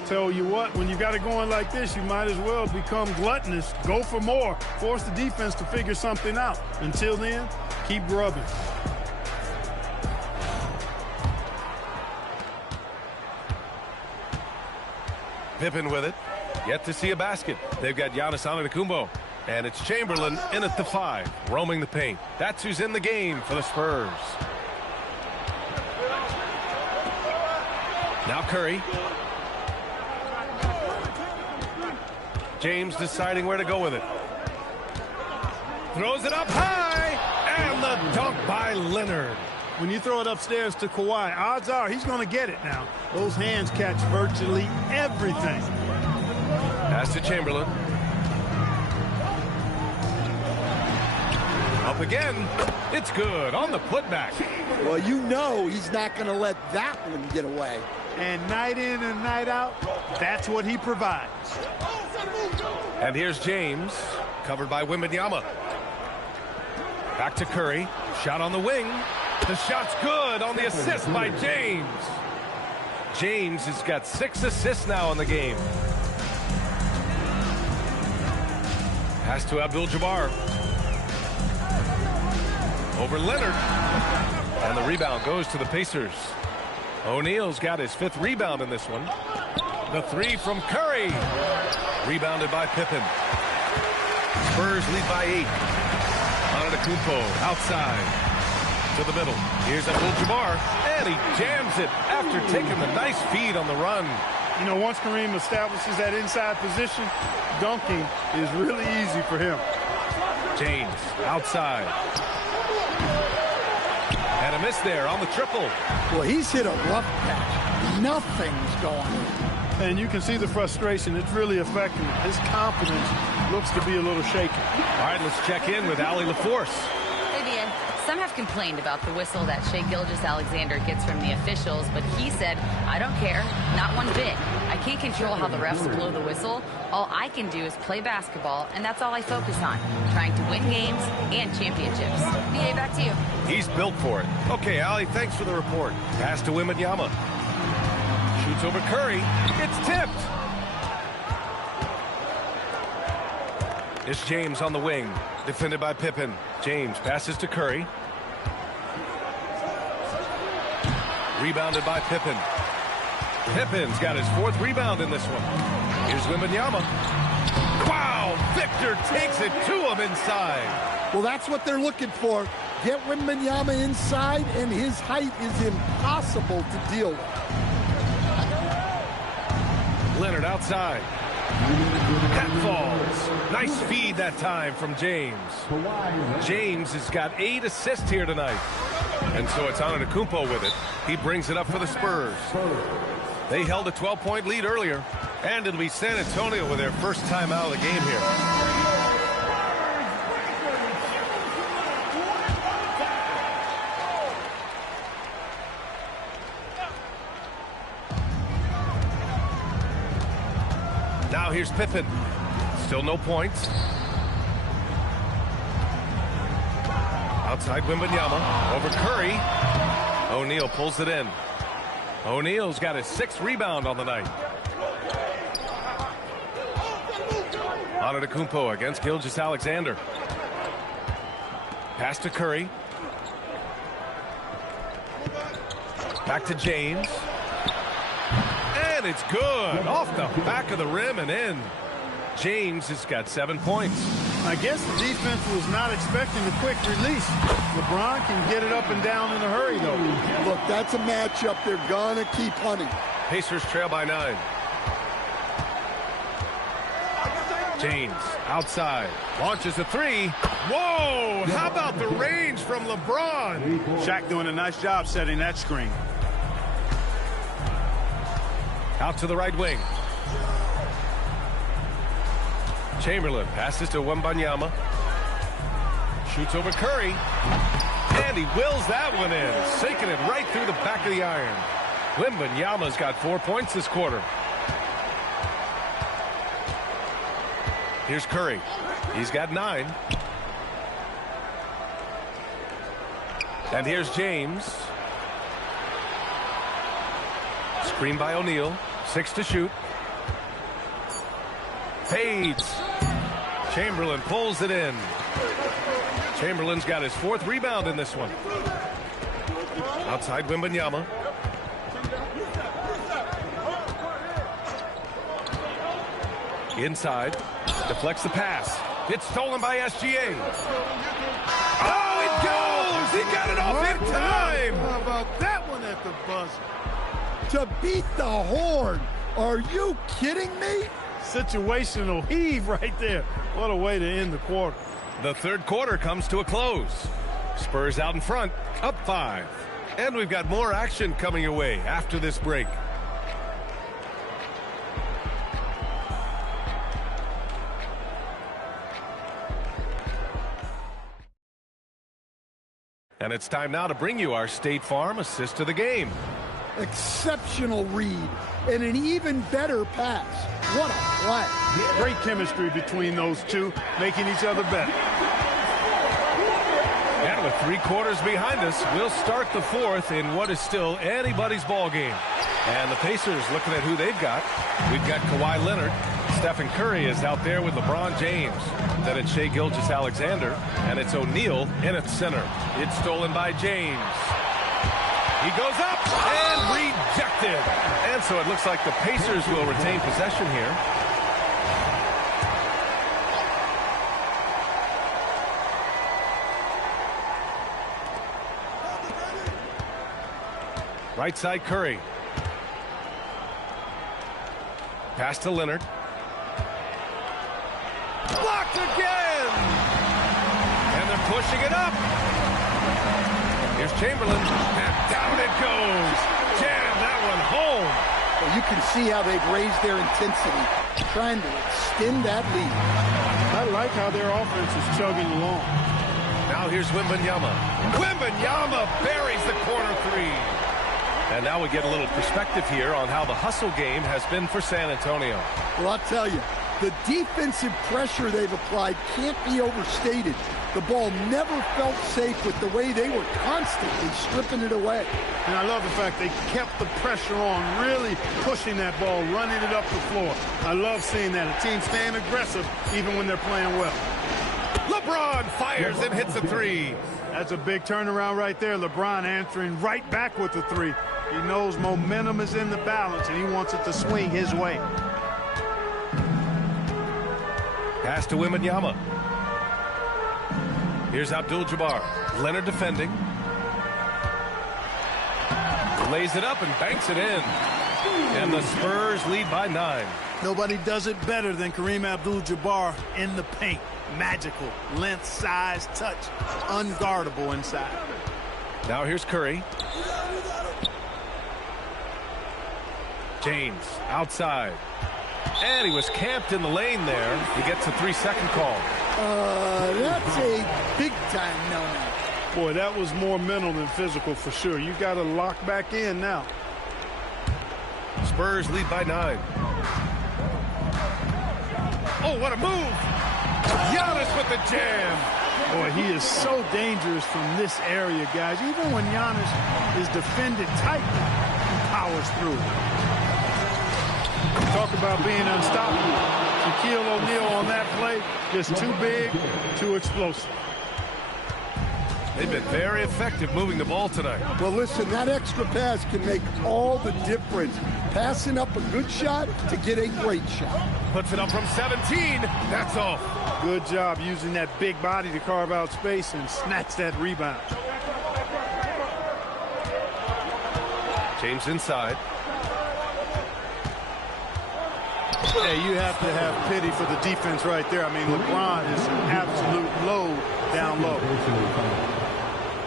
Tell you what, when you got it going like this, you might as well become gluttonous. Go for more. Force the defense to figure something out. Until then, keep grubbing. Pippen with it. Yet to see a basket. They've got Giannis Antetokounmpo. And it's Chamberlain in at the 5, roaming the paint. That's who's in the game for the Spurs. Now Curry. James deciding where to go with it. Throws it up high. And the dunk by Leonard. When you throw it upstairs to Kawhi, odds are he's going to get it now. Those hands catch virtually everything. Pass to Chamberlain. Up again. It's good on the putback. Well, you know he's not going to let that one get away. And night in and night out, that's what he provides. And here's James, covered by Wembanyama. Back to Curry. Shot on the wing. The shot's good on the assist by James. James has got 6 assists now in the game. Pass to Abdul-Jabbar. Over Leonard. And the rebound goes to the Pacers. O'Neal's got his 5th rebound in this one. The 3 from Curry. Rebounded by Pippen. Spurs lead by 8. Antetokounmpo outside. To the middle. Here's Abdul-Jabbar. And he jams it after taking the nice feed on the run. You know, once Kareem establishes that inside position, dunking is really easy for him. James outside. And a miss there on the triple. Well, he's hit a rough patch. Nothing's going on. And you can see the frustration. It's really affecting him. His confidence looks to be a little shaky. All right, let's check in with Allie LaForce. Vivian, some have complained about the whistle that Shai Gilgeous-Alexander gets from the officials, but he said, I don't care, not one bit. I can't control how the refs blow the whistle. All I can do is play basketball, and that's all I focus on, trying to win games and championships. VA, back to you. He's built for it. Okay, Allie, thanks for the report. Pass to Wembanyama. Shoots over Curry. It's tipped. It's James on the wing. Defended by Pippen. James passes to Curry. Rebounded by Pippen. Pippen's got his 4th rebound in this one. Here's Wembanyama. Wow! Victor takes it to him inside. Well, that's what they're looking for. Get Wembanyama inside, and his height is impossible to deal with. Leonard outside. That falls. Nice feed that time from James. James has got 8 assists here tonight. And so it's Antetokounmpo with it. He brings it up for the Spurs. They held a 12-point lead earlier. And it'll be San Antonio with their first time out of the game here. Now here's Pippen. Still no points. Outside Wembanyama. Over Curry. O'Neal pulls it in. O'Neal's got his 6th rebound on the night. Antetokounmpo against Gilgeous-Alexander. Pass to Curry. Back to James. And it's good. Off the back of the rim and in. James has got 7 points. I guess the defense was not expecting the quick release. LeBron can get it up and down in a hurry, though. Look, that's a matchup they're going to keep hunting. Pacers trail by 9. James outside. Launches a 3. Whoa! How about the range from LeBron? Shaq doing a nice job setting that screen. Out to the right wing. Chamberlain passes to Wembanyama. Shoots over Curry. And he wills that one in. Sinking it right through the back of the iron. Wembanyama's got 4 points this quarter. Here's Curry. He's got 9. And here's James. Screen by O'Neal. 6 to shoot. Fades. Chamberlain pulls it in. Chamberlain's got his 4th rebound in this one. Outside Wembanyama. Inside. Deflects the pass. It's stolen by SGA. Oh, it goes! He got it off in time! How about that one at the buzzer? To beat the horn. Are you kidding me? Situational heave right there. What a way to end the quarter. The third quarter comes to a close. Spurs out in front, up 5. And we've got more action coming your way after this break. And it's time now to bring you our State Farm assist of the game. Exceptional read and an even better pass. What a play. Great chemistry between those two, making each other better. And with 3 quarters behind us, we'll start the 4th in what is still anybody's ball game. And the Pacers looking at who they've got. We've got Kawhi Leonard. Stephen Curry is out there with LeBron James. Then it's Shai Gilgeous-Alexander. And it's O'Neal in at center. It's stolen by James. He goes up and rejected. And so it looks like the Pacers will retain possession here. Right side Curry. Pass to Leonard. Blocked again! And they're pushing it up. Here's Chamberlain. And down it goes. Jam that one home. Well, you can see how they've raised their intensity, trying to extend that lead. I like how their offense is chugging along. Now here's Wembanyama. Wembanyama buries the corner 3. And now we get a little perspective here on how the hustle game has been for San Antonio. Well, I'll tell you, the defensive pressure they've applied can't be overstated. The ball never felt safe with the way they were constantly stripping it away. And I love the fact they kept the pressure on, really pushing that ball, running it up the floor. I love seeing that. A team staying aggressive even when they're playing well. LeBron fires and hits a 3. That's a big turnaround right there. LeBron answering right back with the 3. He knows momentum is in the balance, and he wants it to swing his way. Pass to Wembanyama. Here's Abdul-Jabbar. Leonard defending. Lays it up and banks it in. And the Spurs lead by 9. Nobody does it better than Kareem Abdul-Jabbar in the paint. Magical. Length, size, touch. Unguardable inside. Now here's Curry. James outside. And he was camped in the lane there. He gets a 3-second call. That's a big-time no-no. Boy, that was more mental than physical for sure. You got to lock back in now. Spurs lead by 9. Oh, what a move! Giannis with the jam. Boy, he is so dangerous from this area, guys. Even when Giannis is defended tightly, he powers through. Talk about being unstoppable. Shaquille O'Neal on that play, just too big, too explosive. They've been very effective moving the ball tonight. Well, listen, that extra pass can make all the difference. Passing up a good shot to get a great shot. Puts it up from 17. That's off. Good job using that big body to carve out space and snatch that rebound. James inside. Yeah, you have to have pity for the defense right there. I mean, LeBron is an absolute load down low.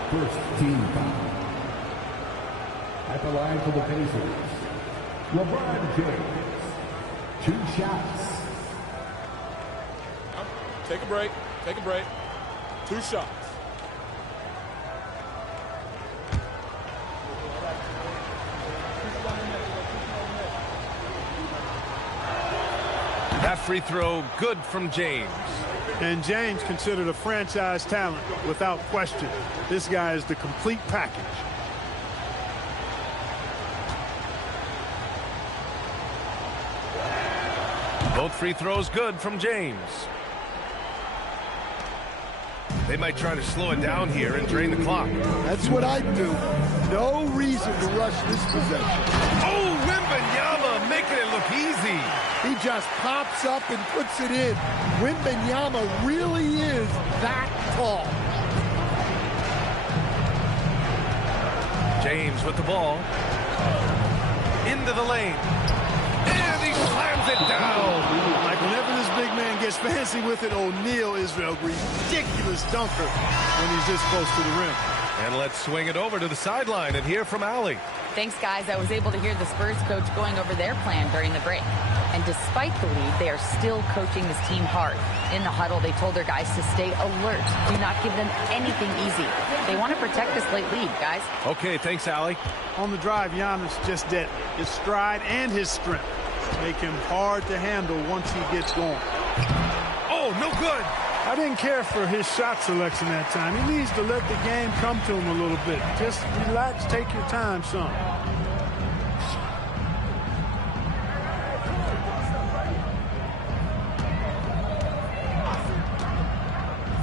First team foul. At the line for the Pacers, LeBron James. 2 shots. Take a break. Take a break. 2 shots. That free throw good from James. And James considered a franchise talent without question. This guy is the complete package. Both free throws good from James. They might try to slow it down here and drain the clock. That's what I'd do. No reason to rush this possession. Oh, Wembanyama making it look easy. He just pops up and puts it in. Wembanyama really is that tall. James with the ball. Into the lane. And he slams it down. Like whenever this big man gets fancy with it, O'Neal is a ridiculous dunker when he's this close to the rim. And let's swing it over to the sideline and hear from Allie. Thanks, guys. I was able to hear the Spurs coach going over their plan during the break. And despite the lead, they are still coaching this team hard. In the huddle, they told their guys to stay alert. Do not give them anything easy. They want to protect this late lead, guys. Okay, thanks, Allie. On the drive, Giannis just deadly. His stride and his strength make him hard to handle once he gets going. Oh, no good. I didn't care for his shot selection that time. He needs to let the game come to him a little bit. Just relax, take your time, son.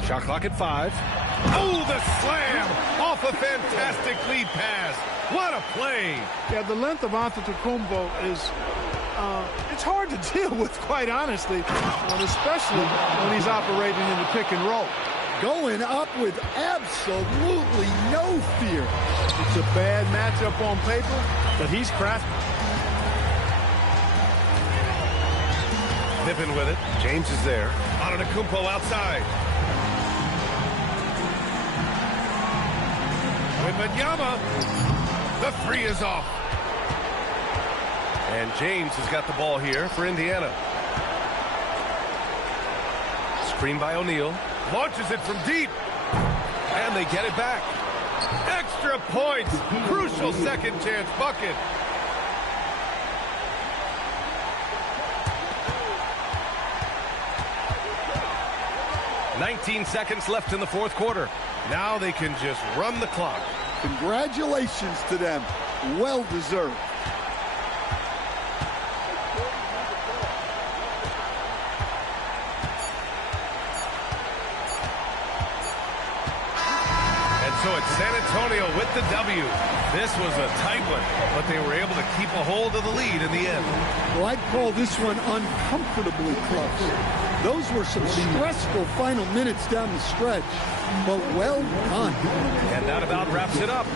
Shot clock at 5. Oh, the slam off a fantastic lead pass. What a play. Yeah, the length of Antetokounmpo is it's hard to deal with, quite honestly, especially when he's operating in the pick and roll. Going up with absolutely no fear. It's a bad matchup on paper, but he's crafty. Pippen with it. James is there. Antetokounmpo outside. Wembanyama. The 3 is off. And James has got the ball here for Indiana. Screen by O'Neal. Launches it from deep. And they get it back. Extra points. Crucial second chance bucket. "19 seconds left in the fourth quarter. Now they can just run the clock." Congratulations to them. Well deserved. So it's San Antonio with the W. This was a tight one, but they were able to keep a hold of the lead in the end. Well, I'd call this one uncomfortably close. Those were some stressful final minutes down the stretch, but well done. And that about wraps it up.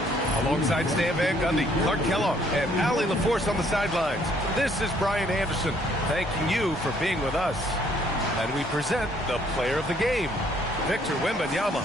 Alongside Stan Van Gundy, Clark Kellogg, and Allie LaForce on the sidelines, this is Brian Anderson thanking you for being with us. And we present the player of the game, Victor Wembanyama.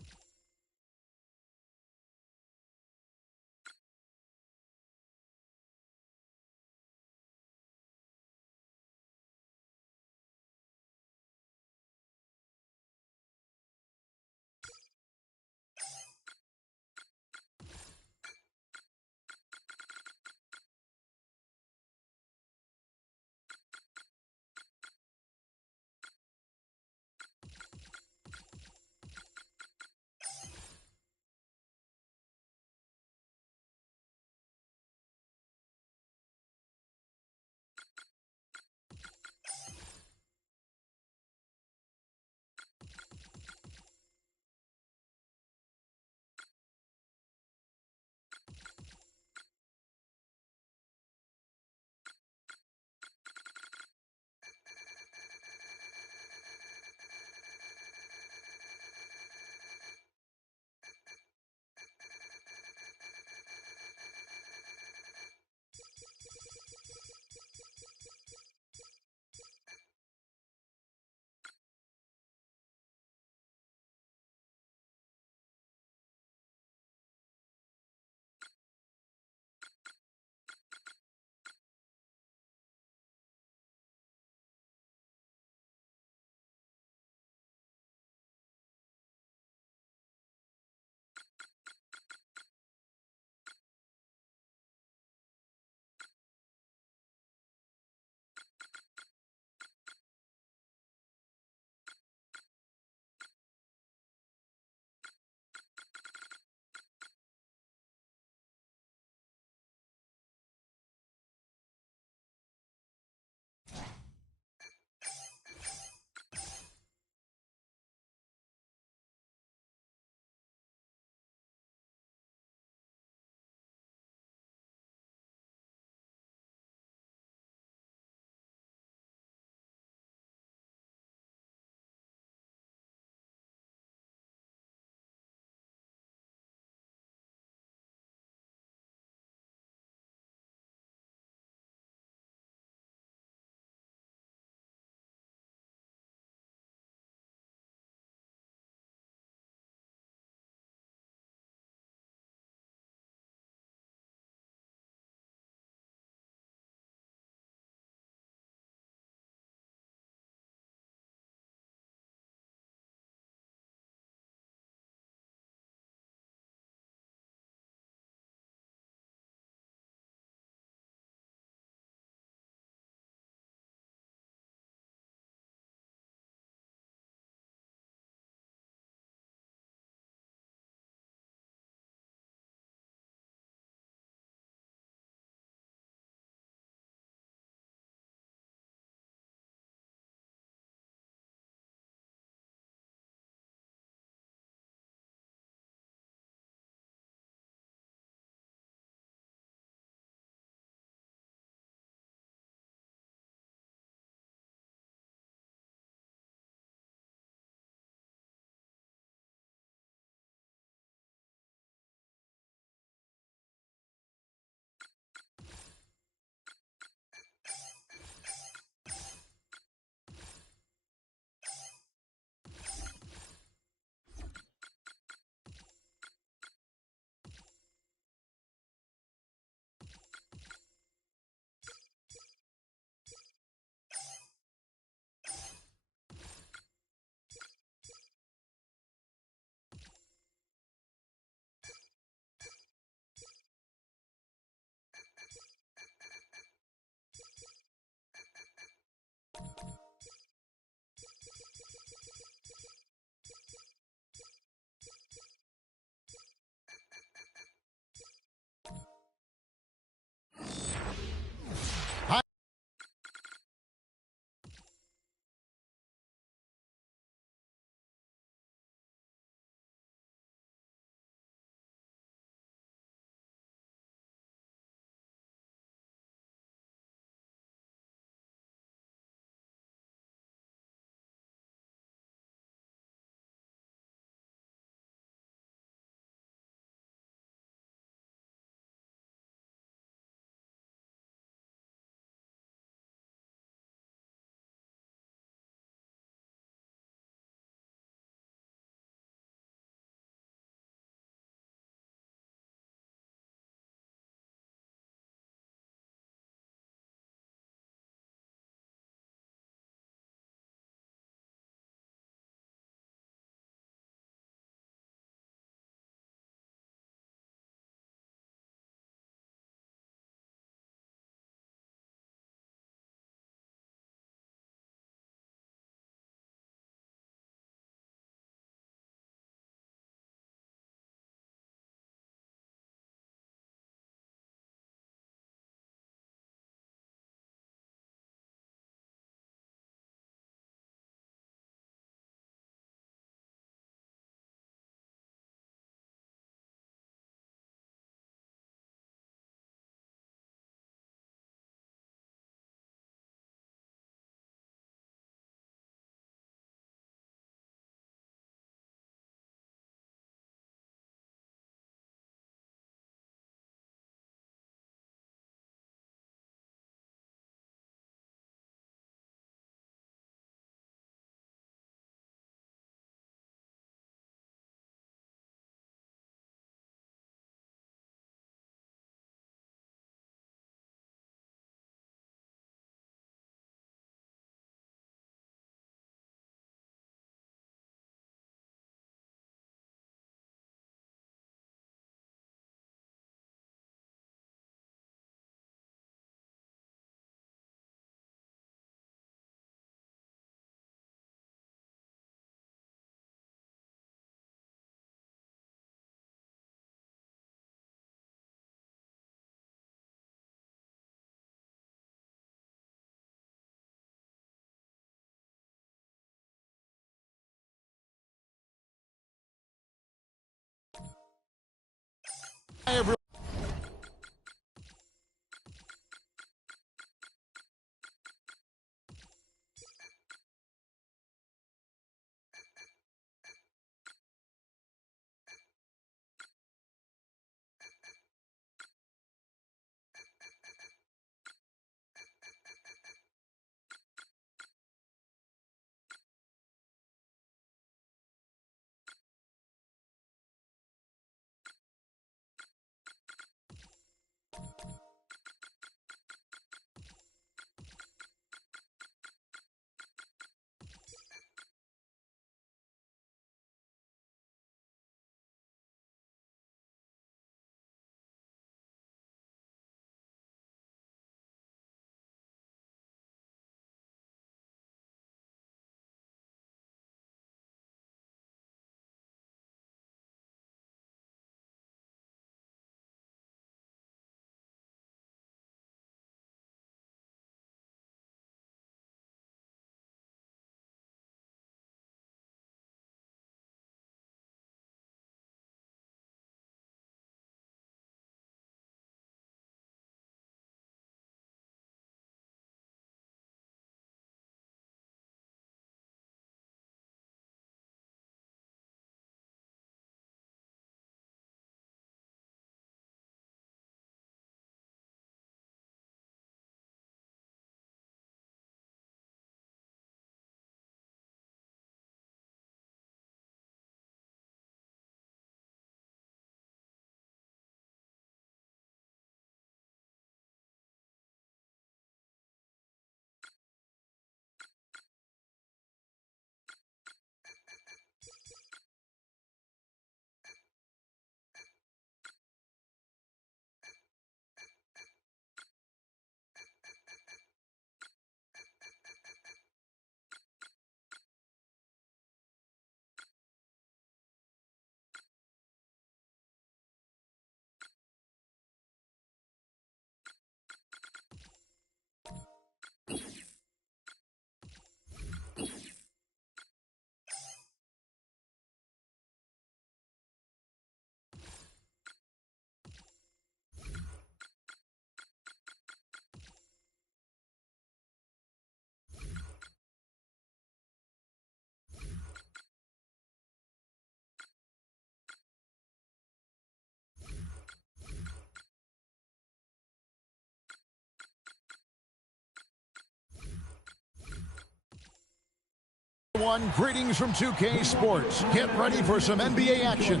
Greetings from 2K Sports. Get ready for some NBA action.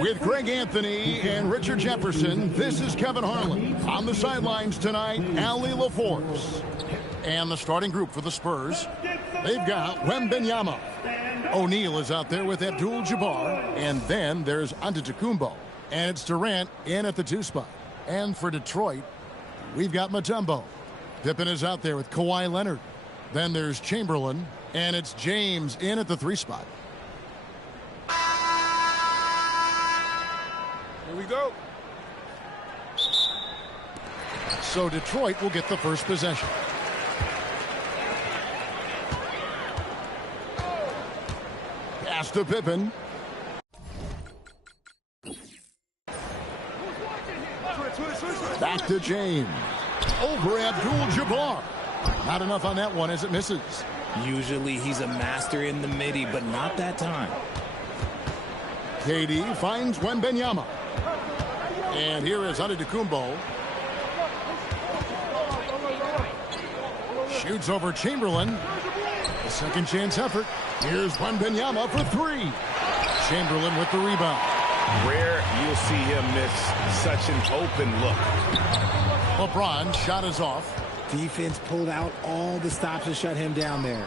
With Greg Anthony and Richard Jefferson, this is Kevin Harlan. On the sidelines tonight, Allie LaForce. And the starting group for the Spurs, they've got Wembanyama. O'Neal is out there with Abdul-Jabbar. And then there's Antetokounmpo. And it's Durant in at the 2 spot. And for Detroit, we've got Mutombo. Pippen is out there with Kawhi Leonard. Then there's Chamberlain. And it's James in at the 3 spot. Here we go. So Detroit will get the first possession. Pass to Pippen. Back to James. Over Abdul-Jabbar. Not enough on that one as it misses. Usually he's a master in the midi, but not that time. KD finds Wembanyama. And here is Antetokounmpo. Shoots over Chamberlain. A second chance effort. Here's Wembanyama for 3. Chamberlain with the rebound. Rare you'll see him miss such an open look. LeBron shot is off. Defense pulled out all the stops to shut him down there.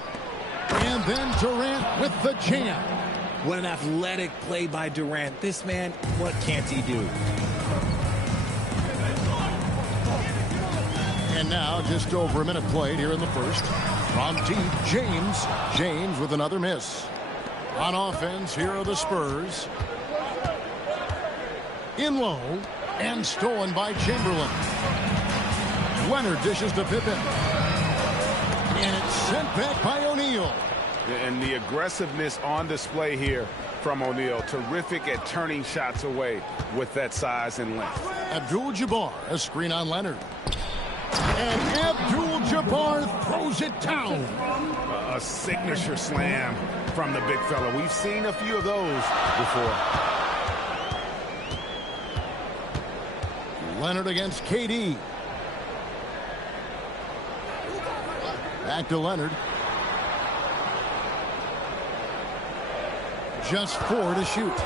And then Durant with the jam. What an athletic play by Durant. This man, what can't he do? And now just over a minute played here in the first. From deep, James. James with another miss. On offense, here are the Spurs. In low and stolen by Chamberlain. Leonard dishes to Pippen. And it's sent back by O'Neal. And the aggressiveness on display here from O'Neal. Terrific at turning shots away with that size and length. Abdul-Jabbar, a screen on Leonard. And Abdul-Jabbar throws it down. A signature slam from the big fella. We've seen a few of those before. Leonard against KD. Back to Leonard. Just 4 to shoot.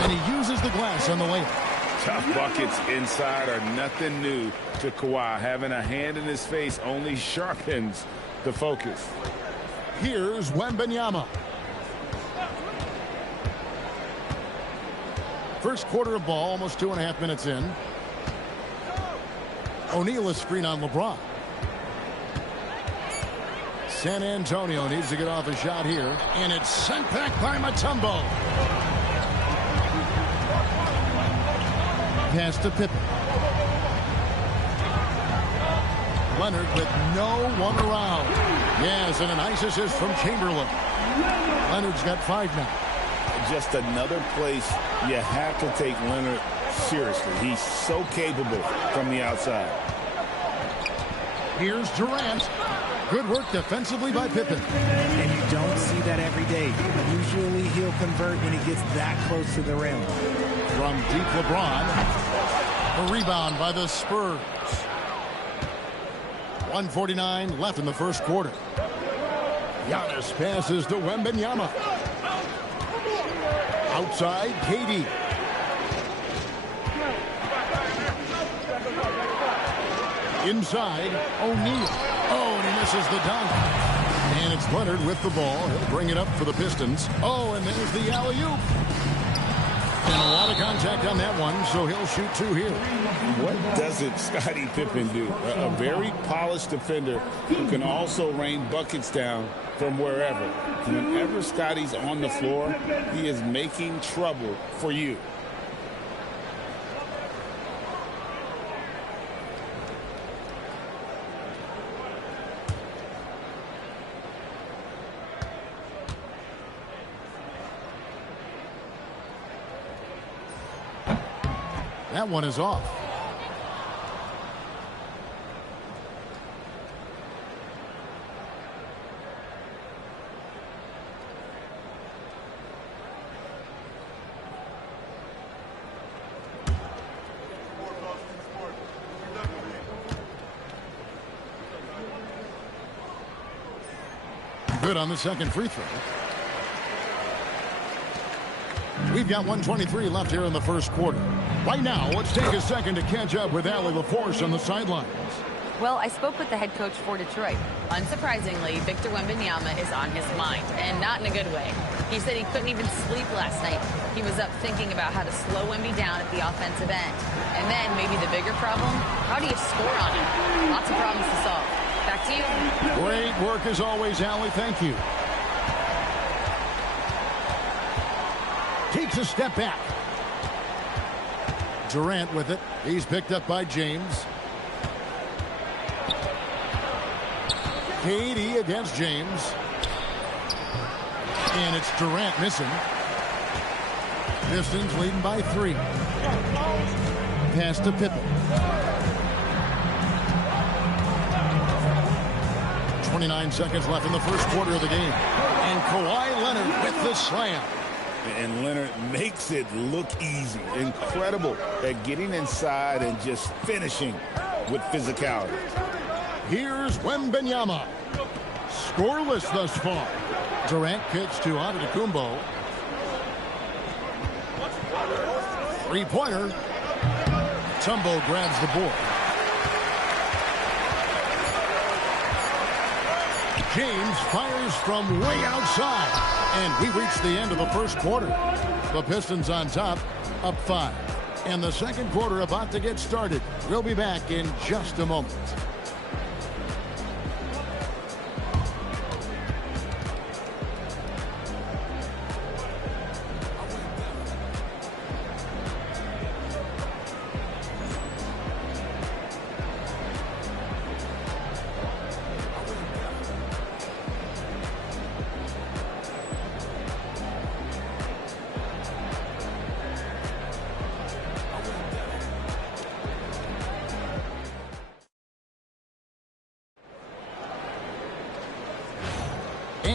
And he uses the glass on the layup. Tough buckets inside are nothing new to Kawhi. Having a hand in his face only sharpens the focus. Here's Wembanyama. First quarter of ball, almost 2.5 minutes in. O'Neal is screen on LeBron. San Antonio needs to get off a shot here. And it's sent back by Mutombo. Pass to Pippen. Leonard with no one around. Yes, and a nice assist from Chamberlain. Leonard's got 5 now. Just another place you have to take Leonard seriously. He's so capable from the outside. Here's Durant. Good work defensively by Pippen. And you don't see that every day. Usually he'll convert when he gets that close to the rim. From deep LeBron. A rebound by the Spurs. 1:49 left in the first quarter. Giannis passes to Wembanyama. Outside, KD. Inside, O'Neal. Oh, and he misses the dunk. And it's Leonard with the ball. He'll bring it up for the Pistons. Oh, and there's the alley-oop. And a lot of contact on that one, so he'll shoot 2 here. What doesn't Scottie Pippen do? A very polished defender who can also rain buckets down from wherever. Whenever Scottie's on the floor, he is making trouble for you. That one is off. Good on the second free throw. We've got 1:23 left here in the first quarter. Right now, let's take a second to catch up with Allie LaForce on the sidelines. Well, I spoke with the head coach for Detroit. Unsurprisingly, Victor Wembanyama is on his mind, and not in a good way. He said he couldn't even sleep last night. He was up thinking about how to slow Wemby down at the offensive end. And then, maybe the bigger problem, how do you score on him? Lots of problems to solve. Back to you. Great work as always, Allie. Thank you. Takes a step back. Durant with it. He's picked up by James. KD against James. And it's Durant missing. Pistons leading by 3. Pass to Pippen. 29 seconds left in the first quarter of the game. And Kawhi Leonard with the slam. And Leonard makes it look easy. Incredible at getting inside and just finishing with physicality. Here's Wembanyama. Scoreless thus far. Durant kicks to Antetokounmpo. Three-pointer. Tumbo grabs the board. James fires from way outside. And we reach the end of the first quarter. The Pistons on top, up 5. And the second quarter about to get started. We'll be back in just a moment.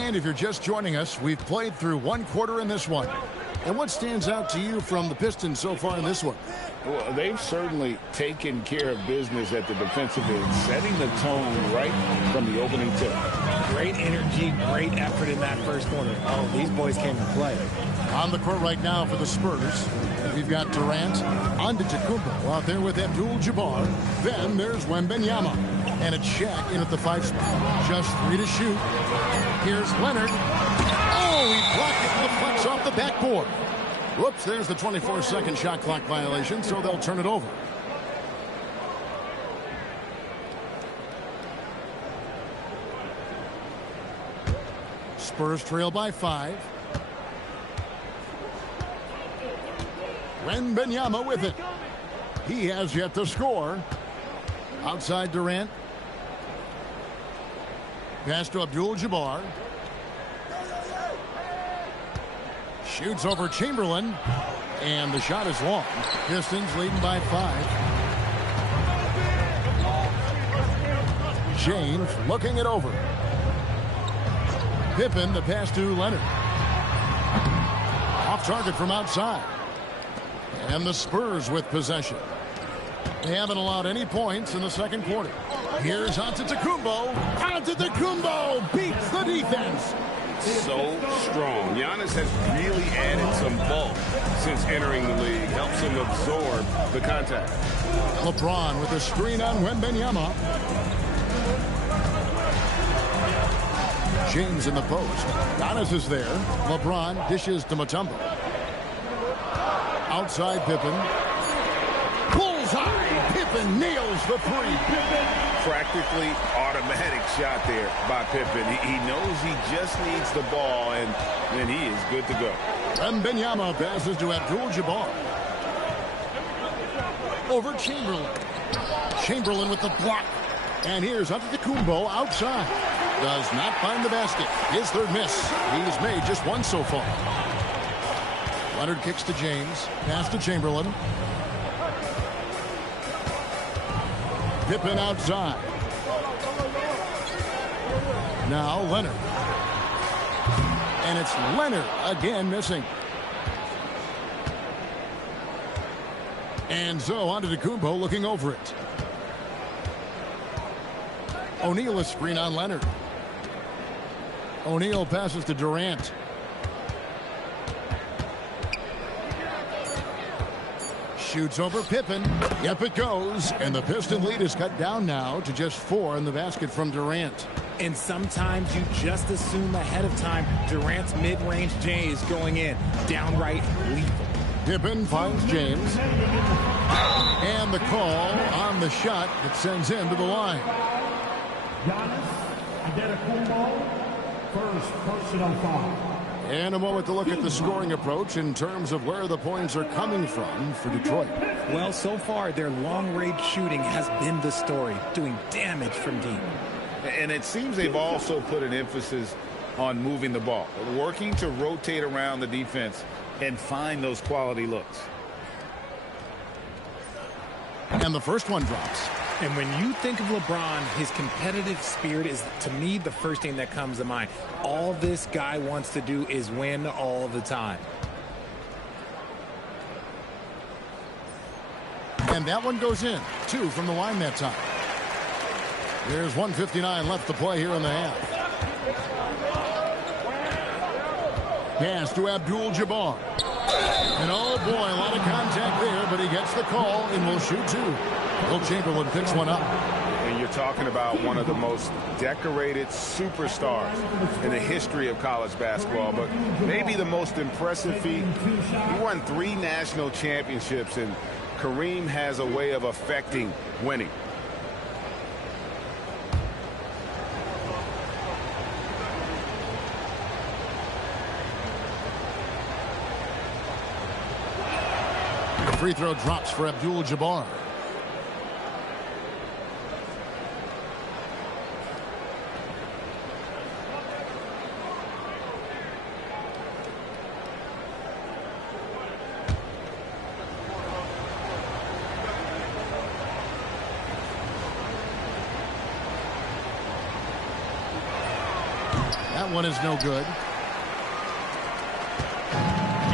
And if you're just joining us, we've played through one quarter in this one. And what stands out to you from the Pistons so far in this one? Well, they've certainly taken care of business at the defensive end, setting the tone right from the opening tip. Great energy, great effort in that first quarter. Oh, these boys came to play. On the court right now for the Spurs, we've got Durant, Antetokounmpo out there with Abdul-Jabbar. Then there's Wembanyama. And it's Shaq in at the 5 spot. Just 3 to shoot. Here's Leonard. Oh, he blocked it with the flex off the backboard. Whoops, there's the 24-second shot clock violation, so they'll turn it over. Spurs trail by 5. Wembanyama with it. He has yet to score. Outside Durant. Pass to Abdul-Jabbar. Shoots over Chamberlain. And the shot is long. Pistons leading by 5. James looking it over. Pippen, the pass to Leonard. Off target from outside. And the Spurs with possession. They haven't allowed any points in the second quarter. Here's Antetokounmpo. Antetokounmpo beats the defense. So strong. Giannis has really added some bulk since entering the league. Helps him absorb the contact. LeBron with a screen on Wembanyama. James in the post. Giannis is there. LeBron dishes to Mutombo. Outside Pippen. Bullseye. Pippen nails the 3. Practically automatic shot there by Pippen. He knows he just needs the ball, and then he is good to go. Wembanyama passes to Abdul-Jabbar. Over Chamberlain. Chamberlain with the block. And here's Antetokounmpo outside. Does not find the basket. His third miss. He's made just one so far. Leonard kicks to James. Pass to Chamberlain. Pippen outside. Now Leonard. And it's Leonard again missing. And so Antetokounmpo looking over it. O'Neal a screen on Leonard. O'Neal passes to Durant. Shoots over Pippen. Yep, it goes. And the Piston lead is cut down now to just 4 in the basket from Durant. And sometimes you just assume ahead of time Durant's mid-range J is going in. Downright lethal. Pippen finds James. And the call on the shot that sends him to the line. Giannis Antetokounmpo, first personal foul. And a moment to look at the scoring approach in terms of where the points are coming from for Detroit. Well, so far, their long-range shooting has been the story, doing damage from deep. And it seems they've also put an emphasis on moving the ball, working to rotate around the defense and find those quality looks. And the first one drops. And when you think of LeBron, his competitive spirit is, to me, the first thing that comes to mind. All this guy wants to do is win all the time. And that one goes in. 2 from the line that time. There's 1:59 left to play here in the half. Pass to Abdul-Jabbar. And oh boy, a lot of contact there, but he gets the call and will shoot 2. Will Chamberlain picks one up. And you're talking about one of the most decorated superstars in the history of college basketball, but maybe the most impressive feat. He won 3 national championships, and Kareem has a way of affecting winning. The free throw drops for Abdul-Jabbar. That one is no good.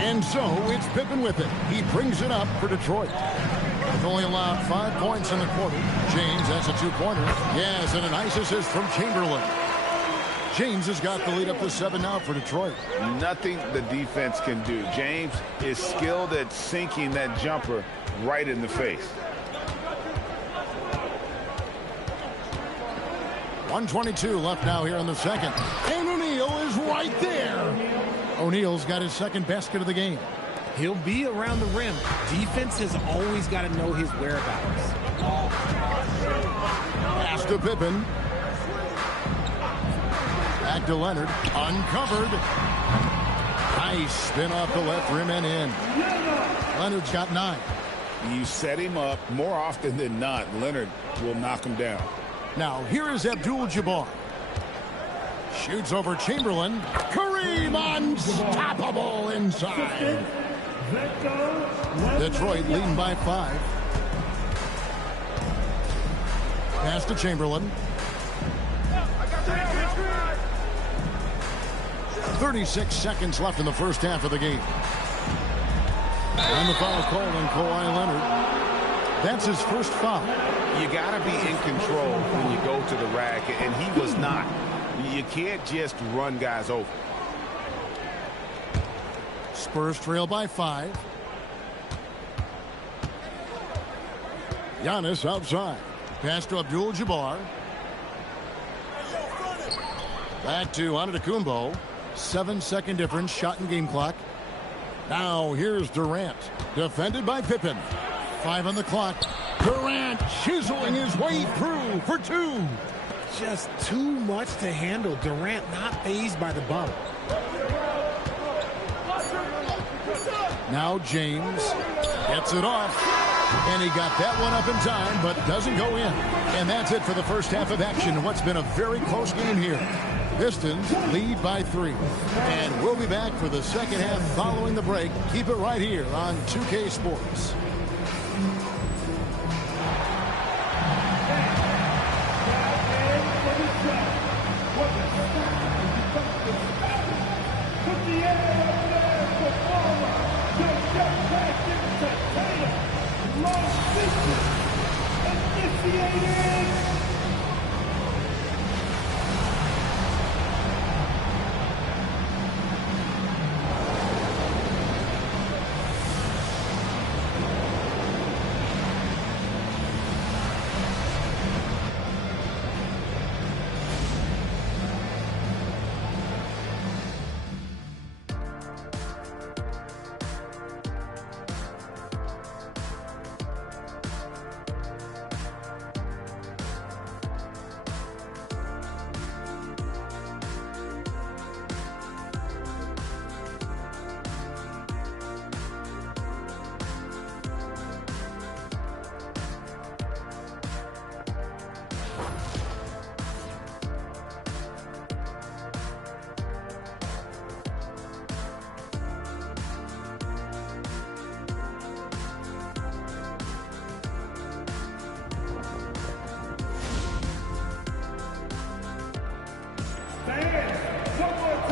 And so it's Pippen with it. He brings it up for Detroit. They've only allowed 5 points in the quarter. James, that's a 2-pointer. Yes, and a nice assist from Chamberlain. James has got the lead up to 7 now for Detroit. Nothing the defense can do. James is skilled at sinking that jumper right in the face. 1:22 left now here in the second. And O'Neal is right there. O'Neal's got his second basket of the game. He'll be around the rim. Defense has always got to know his whereabouts. Pass to Pippen. Back to Leonard. Uncovered. Nice spin off the left rim and in. Leonard's got 9. You set him up more often than not. Leonard will knock him down. Now here is Abdul-Jabbar. Shoots over Chamberlain. Kareem unstoppable inside. Detroit leading by 5. Pass to Chamberlain. 36 seconds left in the first half of the game. And the foul call on Kawhi Leonard. That's his first foul. You got to be in control when you go to the rack, and he was not. You can't just run guys over. Spurs trail by 5. Giannis outside. Pass to Abdul-Jabbar. Back to Antetokounmpo. 7-second difference, shot and game clock. Now here's Durant. Defended by Pippen. 5 on the clock. Durant chiseling his way through for 2. Just too much to handle. Durant not fazed by the bump. Now James gets it off. And he got that one up in time, but doesn't go in. And that's it for the first half of action. What's been a very close game here. Pistons lead by 3. And we'll be back for the second half following the break. Keep it right here on 2K Sports.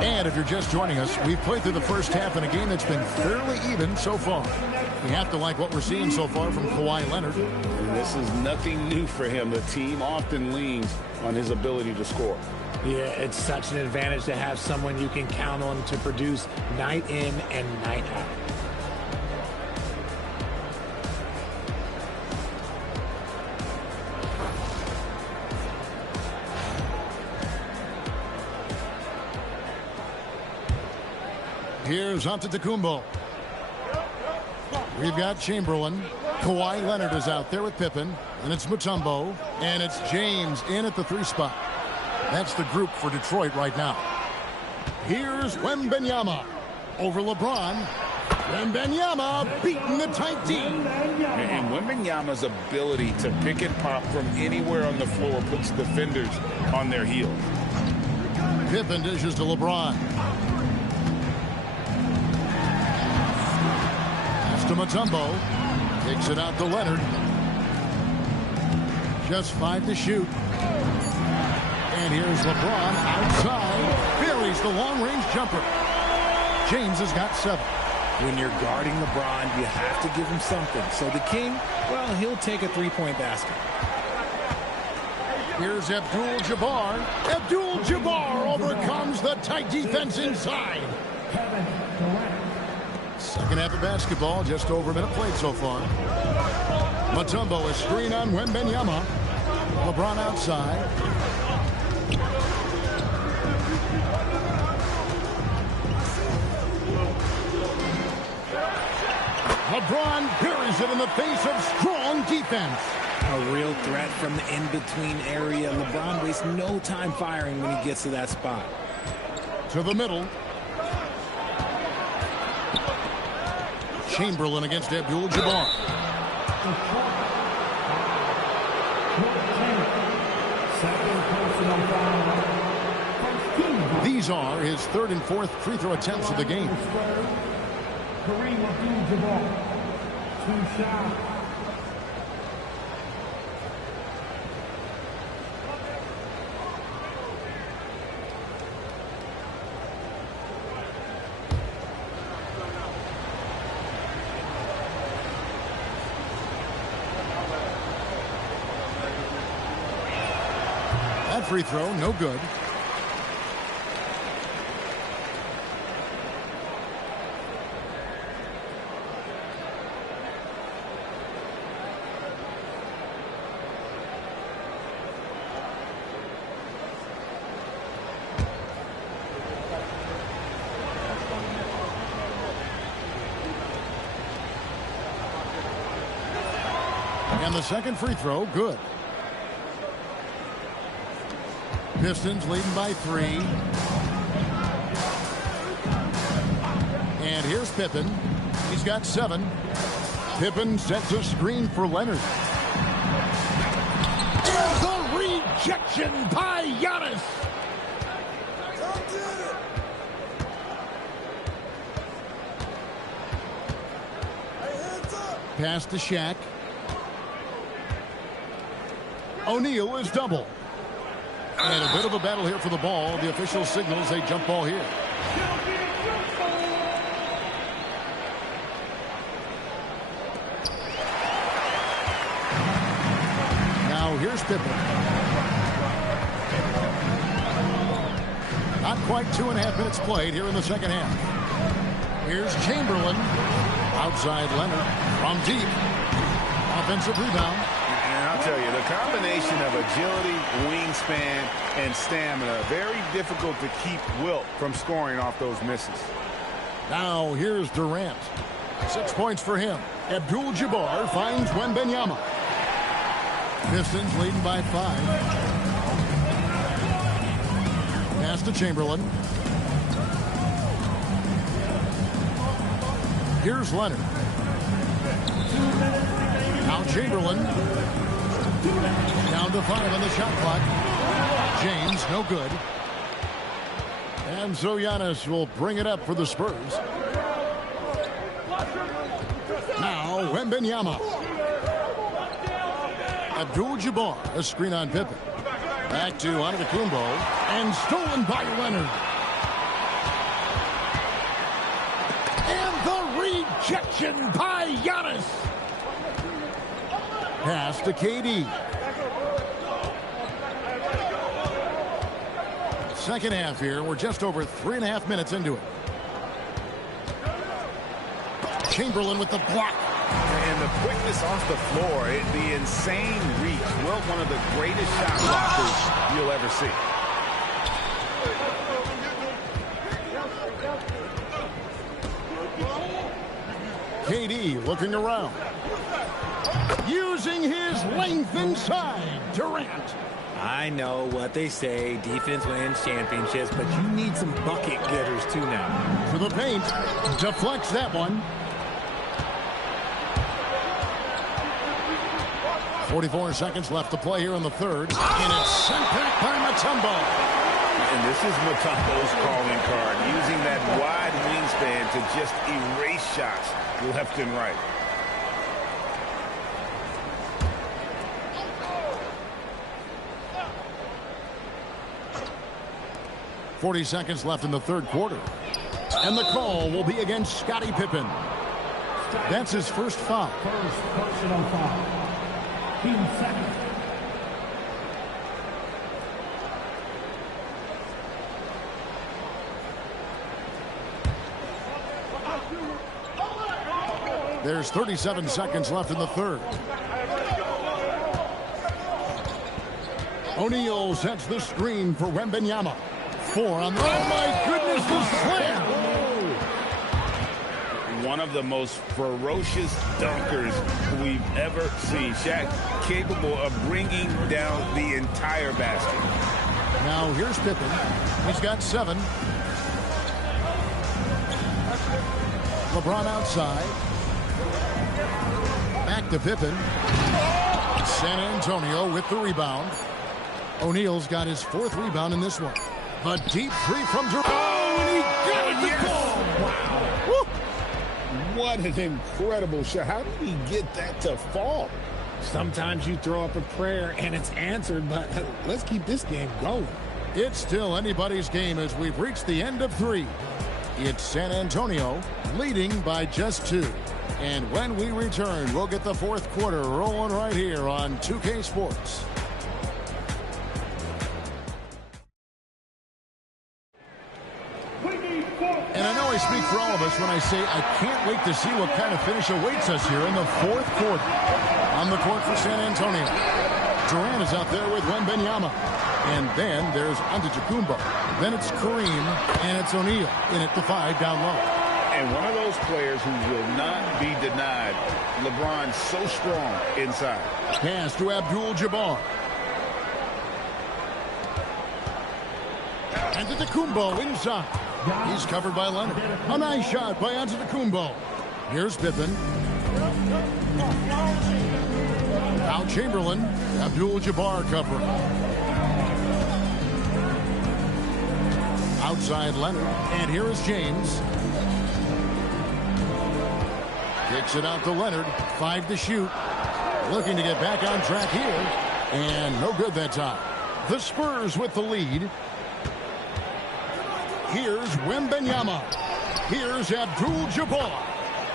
And if you're just joining us, we've played through the first half in a game that's been fairly even so far. We have to like what we're seeing so far from Kawhi Leonard. And this is nothing new for him. The team often leans on his ability to score. Yeah, it's such an advantage to have someone you can count on to produce night in and night out. Here's Antetokounmpo. We've got Chamberlain. Kawhi Leonard is out there with Pippen. And it's Mutombo. And it's James in at the 3 spot. That's the group for Detroit right now. Here's Wembanyama over LeBron. Wembanyama beating the tight D. And Wembanyama's ability to pick and pop from anywhere on the floor puts defenders on their heels. Pippen dishes to LeBron. Pass to Mutombo. Kicks it out to Leonard. Just 5 to shoot. And here's LeBron outside. Very face the long-range jumper. James has got 7. When you're guarding LeBron, you have to give him something. So the King, well, he'll take a three-point basket. Here's Abdul-Jabbar. Abdul-Jabbar overcomes the tight defense inside. Second half of basketball, just over a minute played so far. Mutombo is screen on Wembanyama. LeBron outside. LeBron buries it in the face of strong defense. A real threat from the in-between area. LeBron wastes no time firing when he gets to that spot. To the middle. Chamberlain against Abdul-Jabbar. These are his third and fourth free throw attempts of the game. Kareem Abdul-Jabbar, 2 shots. That free throw, no good. And the second free throw, good. Pistons leading by 3. And here's Pippen. He's got 7. Pippen sets a screen for Leonard. And the rejection by Giannis. Pass to Shaq. O'Neal is double. And a bit of a battle here for the ball. The official signals a jump ball here. Now here's Pippen. Not quite 2.5 minutes played here in the second half. Here's Chamberlain. Outside Leonard from deep. Offensive rebound. And I'll tell you, the combination of agility, wingspan, and stamina, very difficult to keep Wilt from scoring off those misses. Now here's Durant. 6 points for him. Abdul-Jabbar finds Wembanyama. Pistons leading by 5. Pass to Chamberlain. Here's Leonard. Now Chamberlain. Down to 5 on the shot clock. James, no good. And so Giannis will bring it up for the Spurs. Now Wembanyama. Abdul-Jabbar, a screen on Pippen. Back to Antetokounmpo, and stolen by Leonard. And the rejection by Giannis. Pass to KD. Second half here. We're just over 3.5 minutes into it. Chamberlain with the block. And the quickness off the floor, the insane reach. Well, one of the greatest shot blockers you'll ever see. KD looking around. Using his length inside. Durant. I know what they say, defense wins championships, but you need some bucket getters too now. To the paint. Deflects that one. 44 seconds left to play here in the third. And it's sent back by Mutombo. And this is Mutombo's calling card, using that wide wingspan to just erase shots left and right. 40 seconds left in the third quarter. And the call will be against Scottie Pippen. That's his first foul. First personal foul. Team second. There's 37 seconds left in the third. O'Neal sets the screen for Wembanyama. 4 on the... Oh, my goodness, the slam! One of the most ferocious dunkers we've ever seen. Shaq capable of bringing down the entire basket. Now here's Pippen. He's got 7. LeBron outside. Back to Pippen. San Antonio with the rebound. O'Neal's got his 4th rebound in this one. A deep 3 from Durant. Oh, and he got it to go! Wow. Woo. What an incredible shot. How did he get that to fall? Sometimes you throw up a prayer and it's answered, but let's keep this game going. It's still anybody's game as we've reached the end of 3. It's San Antonio leading by just 2. And when we return, we'll get the 4th quarter rolling right here on 2K Sports. And I know I speak for all of us when I say I can't wait to see what kind of finish awaits us here in the 4th quarter. On the court for San Antonio, Durant is out there with Wembanyama. And then there's Antetokounmpo. Then it's Kareem, and it's O'Neal in at the 5 down low. And one of those players who will not be denied. LeBron so strong inside. Pass to Abdul-Jabbar. Antetokounmpo inside. He's covered by Leonard. A nice shot by Antetokounmpo. Here's Pippen. Now Chamberlain. Abdul-Jabbar covering. Outside Leonard. And here is James. Kicks it out to Leonard. 5 to shoot. Looking to get back on track here. And no good that time. The Spurs with the lead. Here's Wembanyama. Here's Abdul-Jabbar.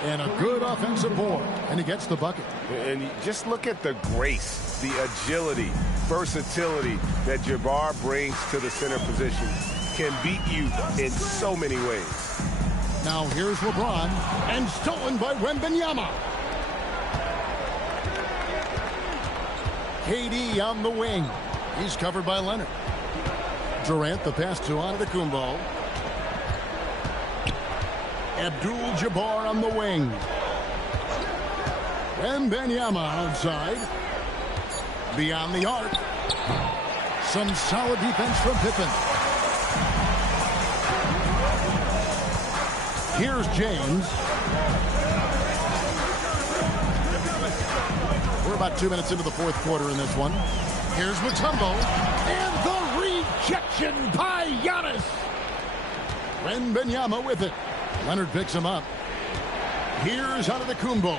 And a good offensive board. And he gets the bucket. And just look at the grace, the agility, versatility that Jabbar brings to the center position. Can beat you in so many ways. Now here's LeBron. And stolen by Wembanyama. KD on the wing. He's covered by Leonard. Durant, the pass to Antetokounmpo. Abdul-Jabbar on the wing. Wembanyama outside. Beyond the arc. Some solid defense from Pippen. Here's James. We're about 2 minutes into the 4th quarter in this one. Here's Mutombo. And the rejection by Giannis. Wembanyama with it. Leonard picks him up. Here's Antetokounmpo.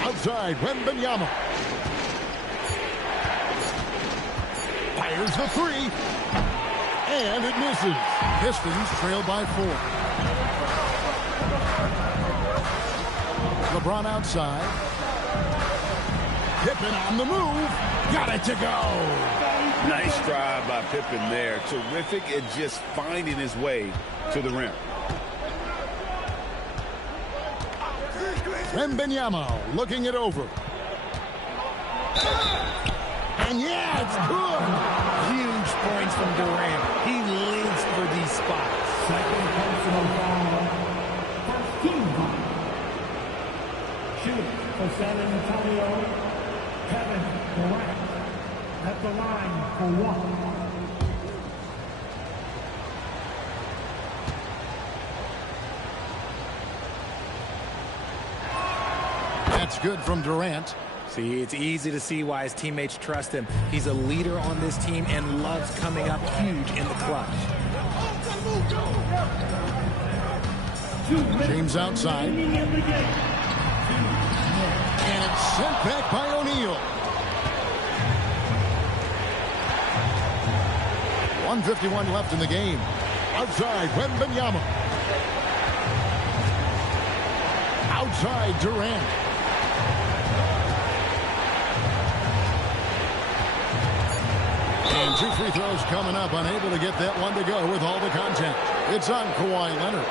Outside, Wembanyama. Fires the 3. And it misses. Pistons trail by 4. LeBron outside. Pippen on the move. Got it to go. Nice drive by Pippen there. Terrific at just finding his way to the rim. Wembanyama looking it over. And yeah, it's good. Huge points from Durant. He lives for these spots. Second personal foul. First team foul. Shooting for San Antonio, Kevin Durant. At the line for 1. That's good from Durant. See, it's easy to see why his teammates trust him. He's a leader on this team and loves coming up huge in the clutch. James outside. And it's sent back by O'Neal. 1:51 left in the game. Outside, Wembanyama. Outside, Durant. And 2 free throws coming up. Unable to get that one to go with all the contact. It's on Kawhi Leonard.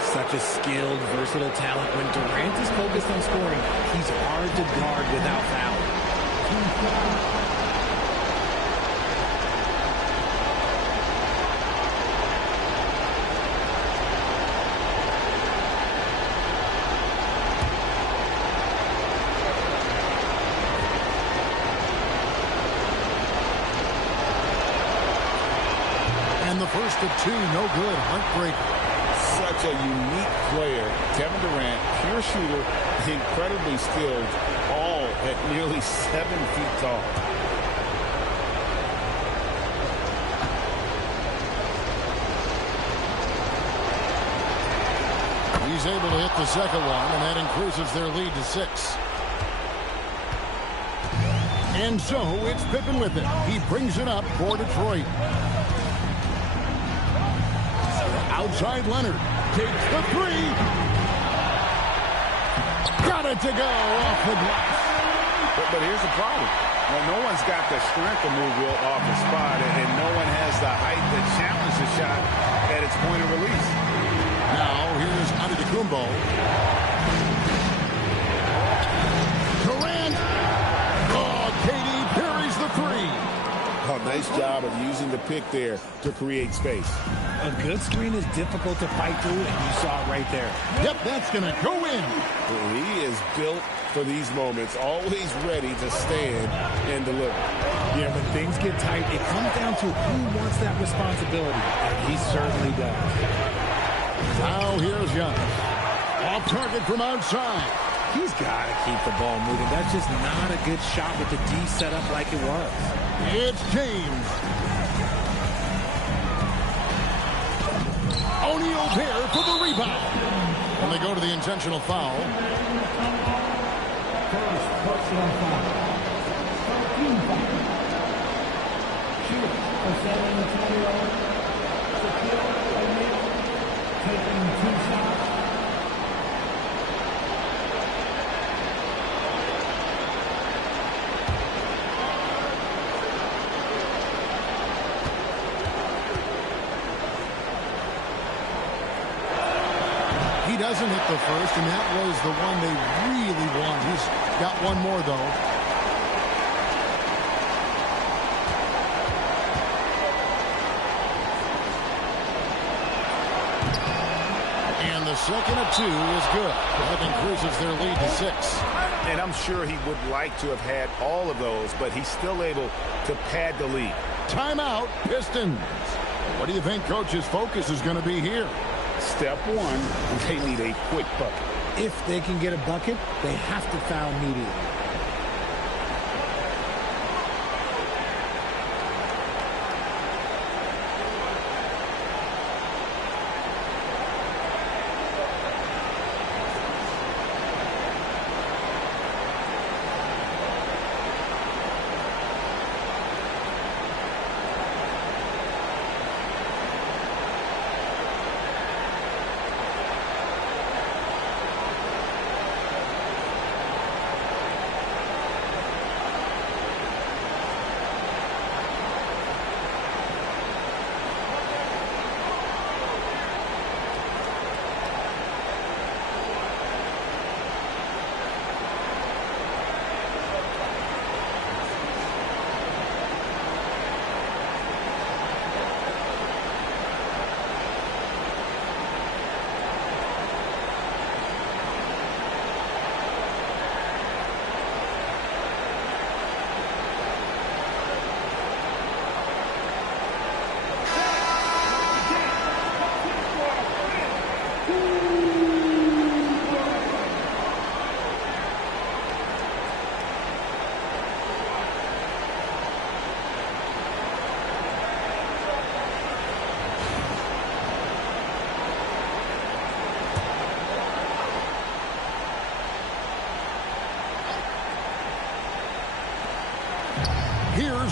Such a skilled, versatile talent. When Durant is focused on scoring, he's hard to guard without foul. First of 2, no good. Heartbreaker. Such a unique player. Kevin Durant, pure shooter, incredibly skilled, all at nearly 7 feet tall. He's able to hit the second one, and that increases their lead to 6. And so it's Pippen with it. He brings it up for Detroit. Outside Leonard. Takes the 3. Got it to go off the glass. But here's the problem. Well, no one's got the strength to move Wilt off the spot, and no one has the height to challenge the shot at its point of release. Now, here's Antetokounmpo. Durant. Oh, KD parries the 3. Oh, nice job of using the pick there to create space. A good screen is difficult to fight through, and you saw it right there. Yep, that's going to go in. Well, he is built for these moments, always ready to stand and deliver. Yeah, when things get tight, it comes down to who wants that responsibility, and he certainly does. Now here's Giannis. Off target from outside. He's got to keep the ball moving. That's just not a good shot with the D set up like it was. It's James. O'Neal there for the rebound. And they go to the intentional foul. First personal foul. 13 foul. Shooter for San Antonio. Shaquille O'Neal taking 2 shots. He doesn't hit the first, and that was the one they really want. He's got one more, though. And the second of 2 is good. That increases their lead to 6. And I'm sure he would like to have had all of those, but he's still able to pad the lead. Timeout, Pistons. What do you think Coach's focus is going to be here? Step 1, they need a quick bucket. If they can get a bucket, they have to foul immediately.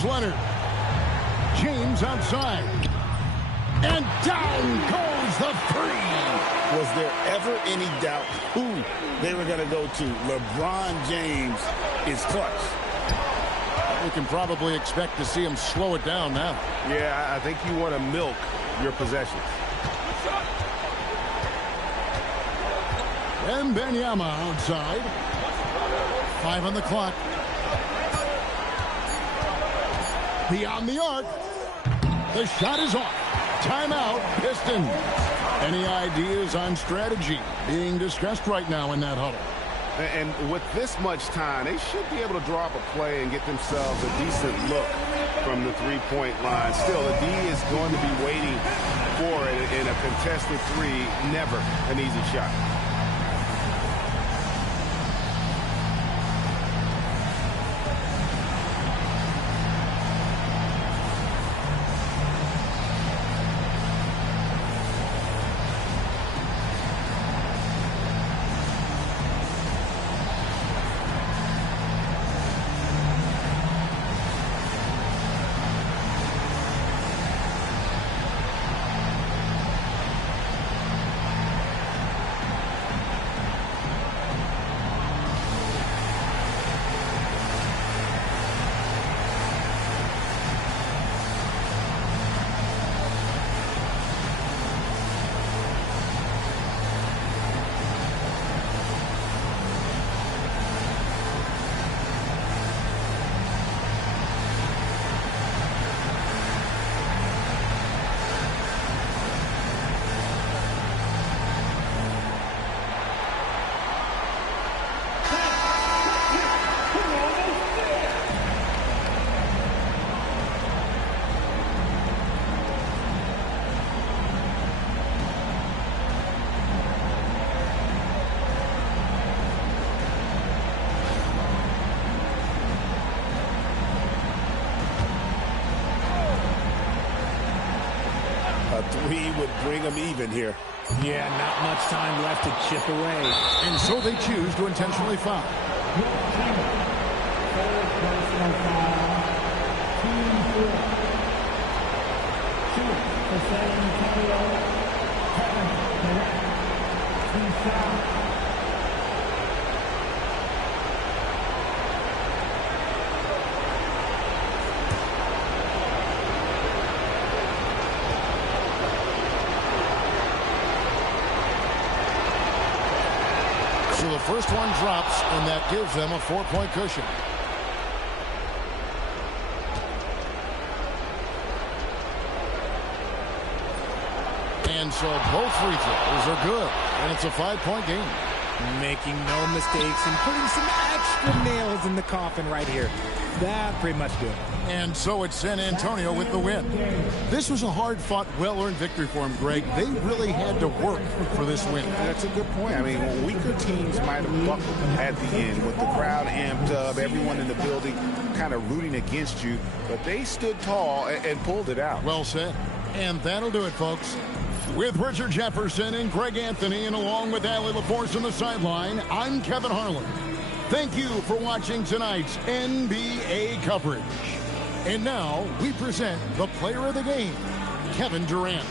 Here's Leonard. James outside. And down goes the three. Was there ever any doubt who they were going to go to? LeBron James is clutch. We can probably expect to see him slow it down now. Yeah, I think you want to milk your possessions. Wembanyama outside. 5 on the clock. Beyond the arc. The shot is off. Timeout, Pistons. Any ideas on strategy being discussed right now in that huddle? And with this much time, they should be able to draw up a play and get themselves a decent look from the three-point line. Still, the D is going to be waiting for it in a contested three. Never an easy shot. Three would bring them even here. Yeah, not much time left to chip away. And so they choose to intentionally foul. So the first one drops, and that gives them a 4-point cushion. And so both free throws are good, and it's a 5-point game. Making no mistakes and putting some extra nails in the coffin right here. That pretty much do it. And so it's San Antonio with the win. This was a hard-fought, well-earned victory for him, Greg. They really had to work for this win. That's a good point. I mean, weaker teams might have buckled at the end with the crowd amped up, everyone in the building kind of rooting against you, but they stood tall and pulled it out. Well said. And that'll do it, folks. With Richard Jefferson and Greg Anthony, and along with Allie LaForce on the sideline, I'm Kevin Harlan. Thank you for watching tonight's NBA coverage. And now we present the player of the game, Kevin Durant.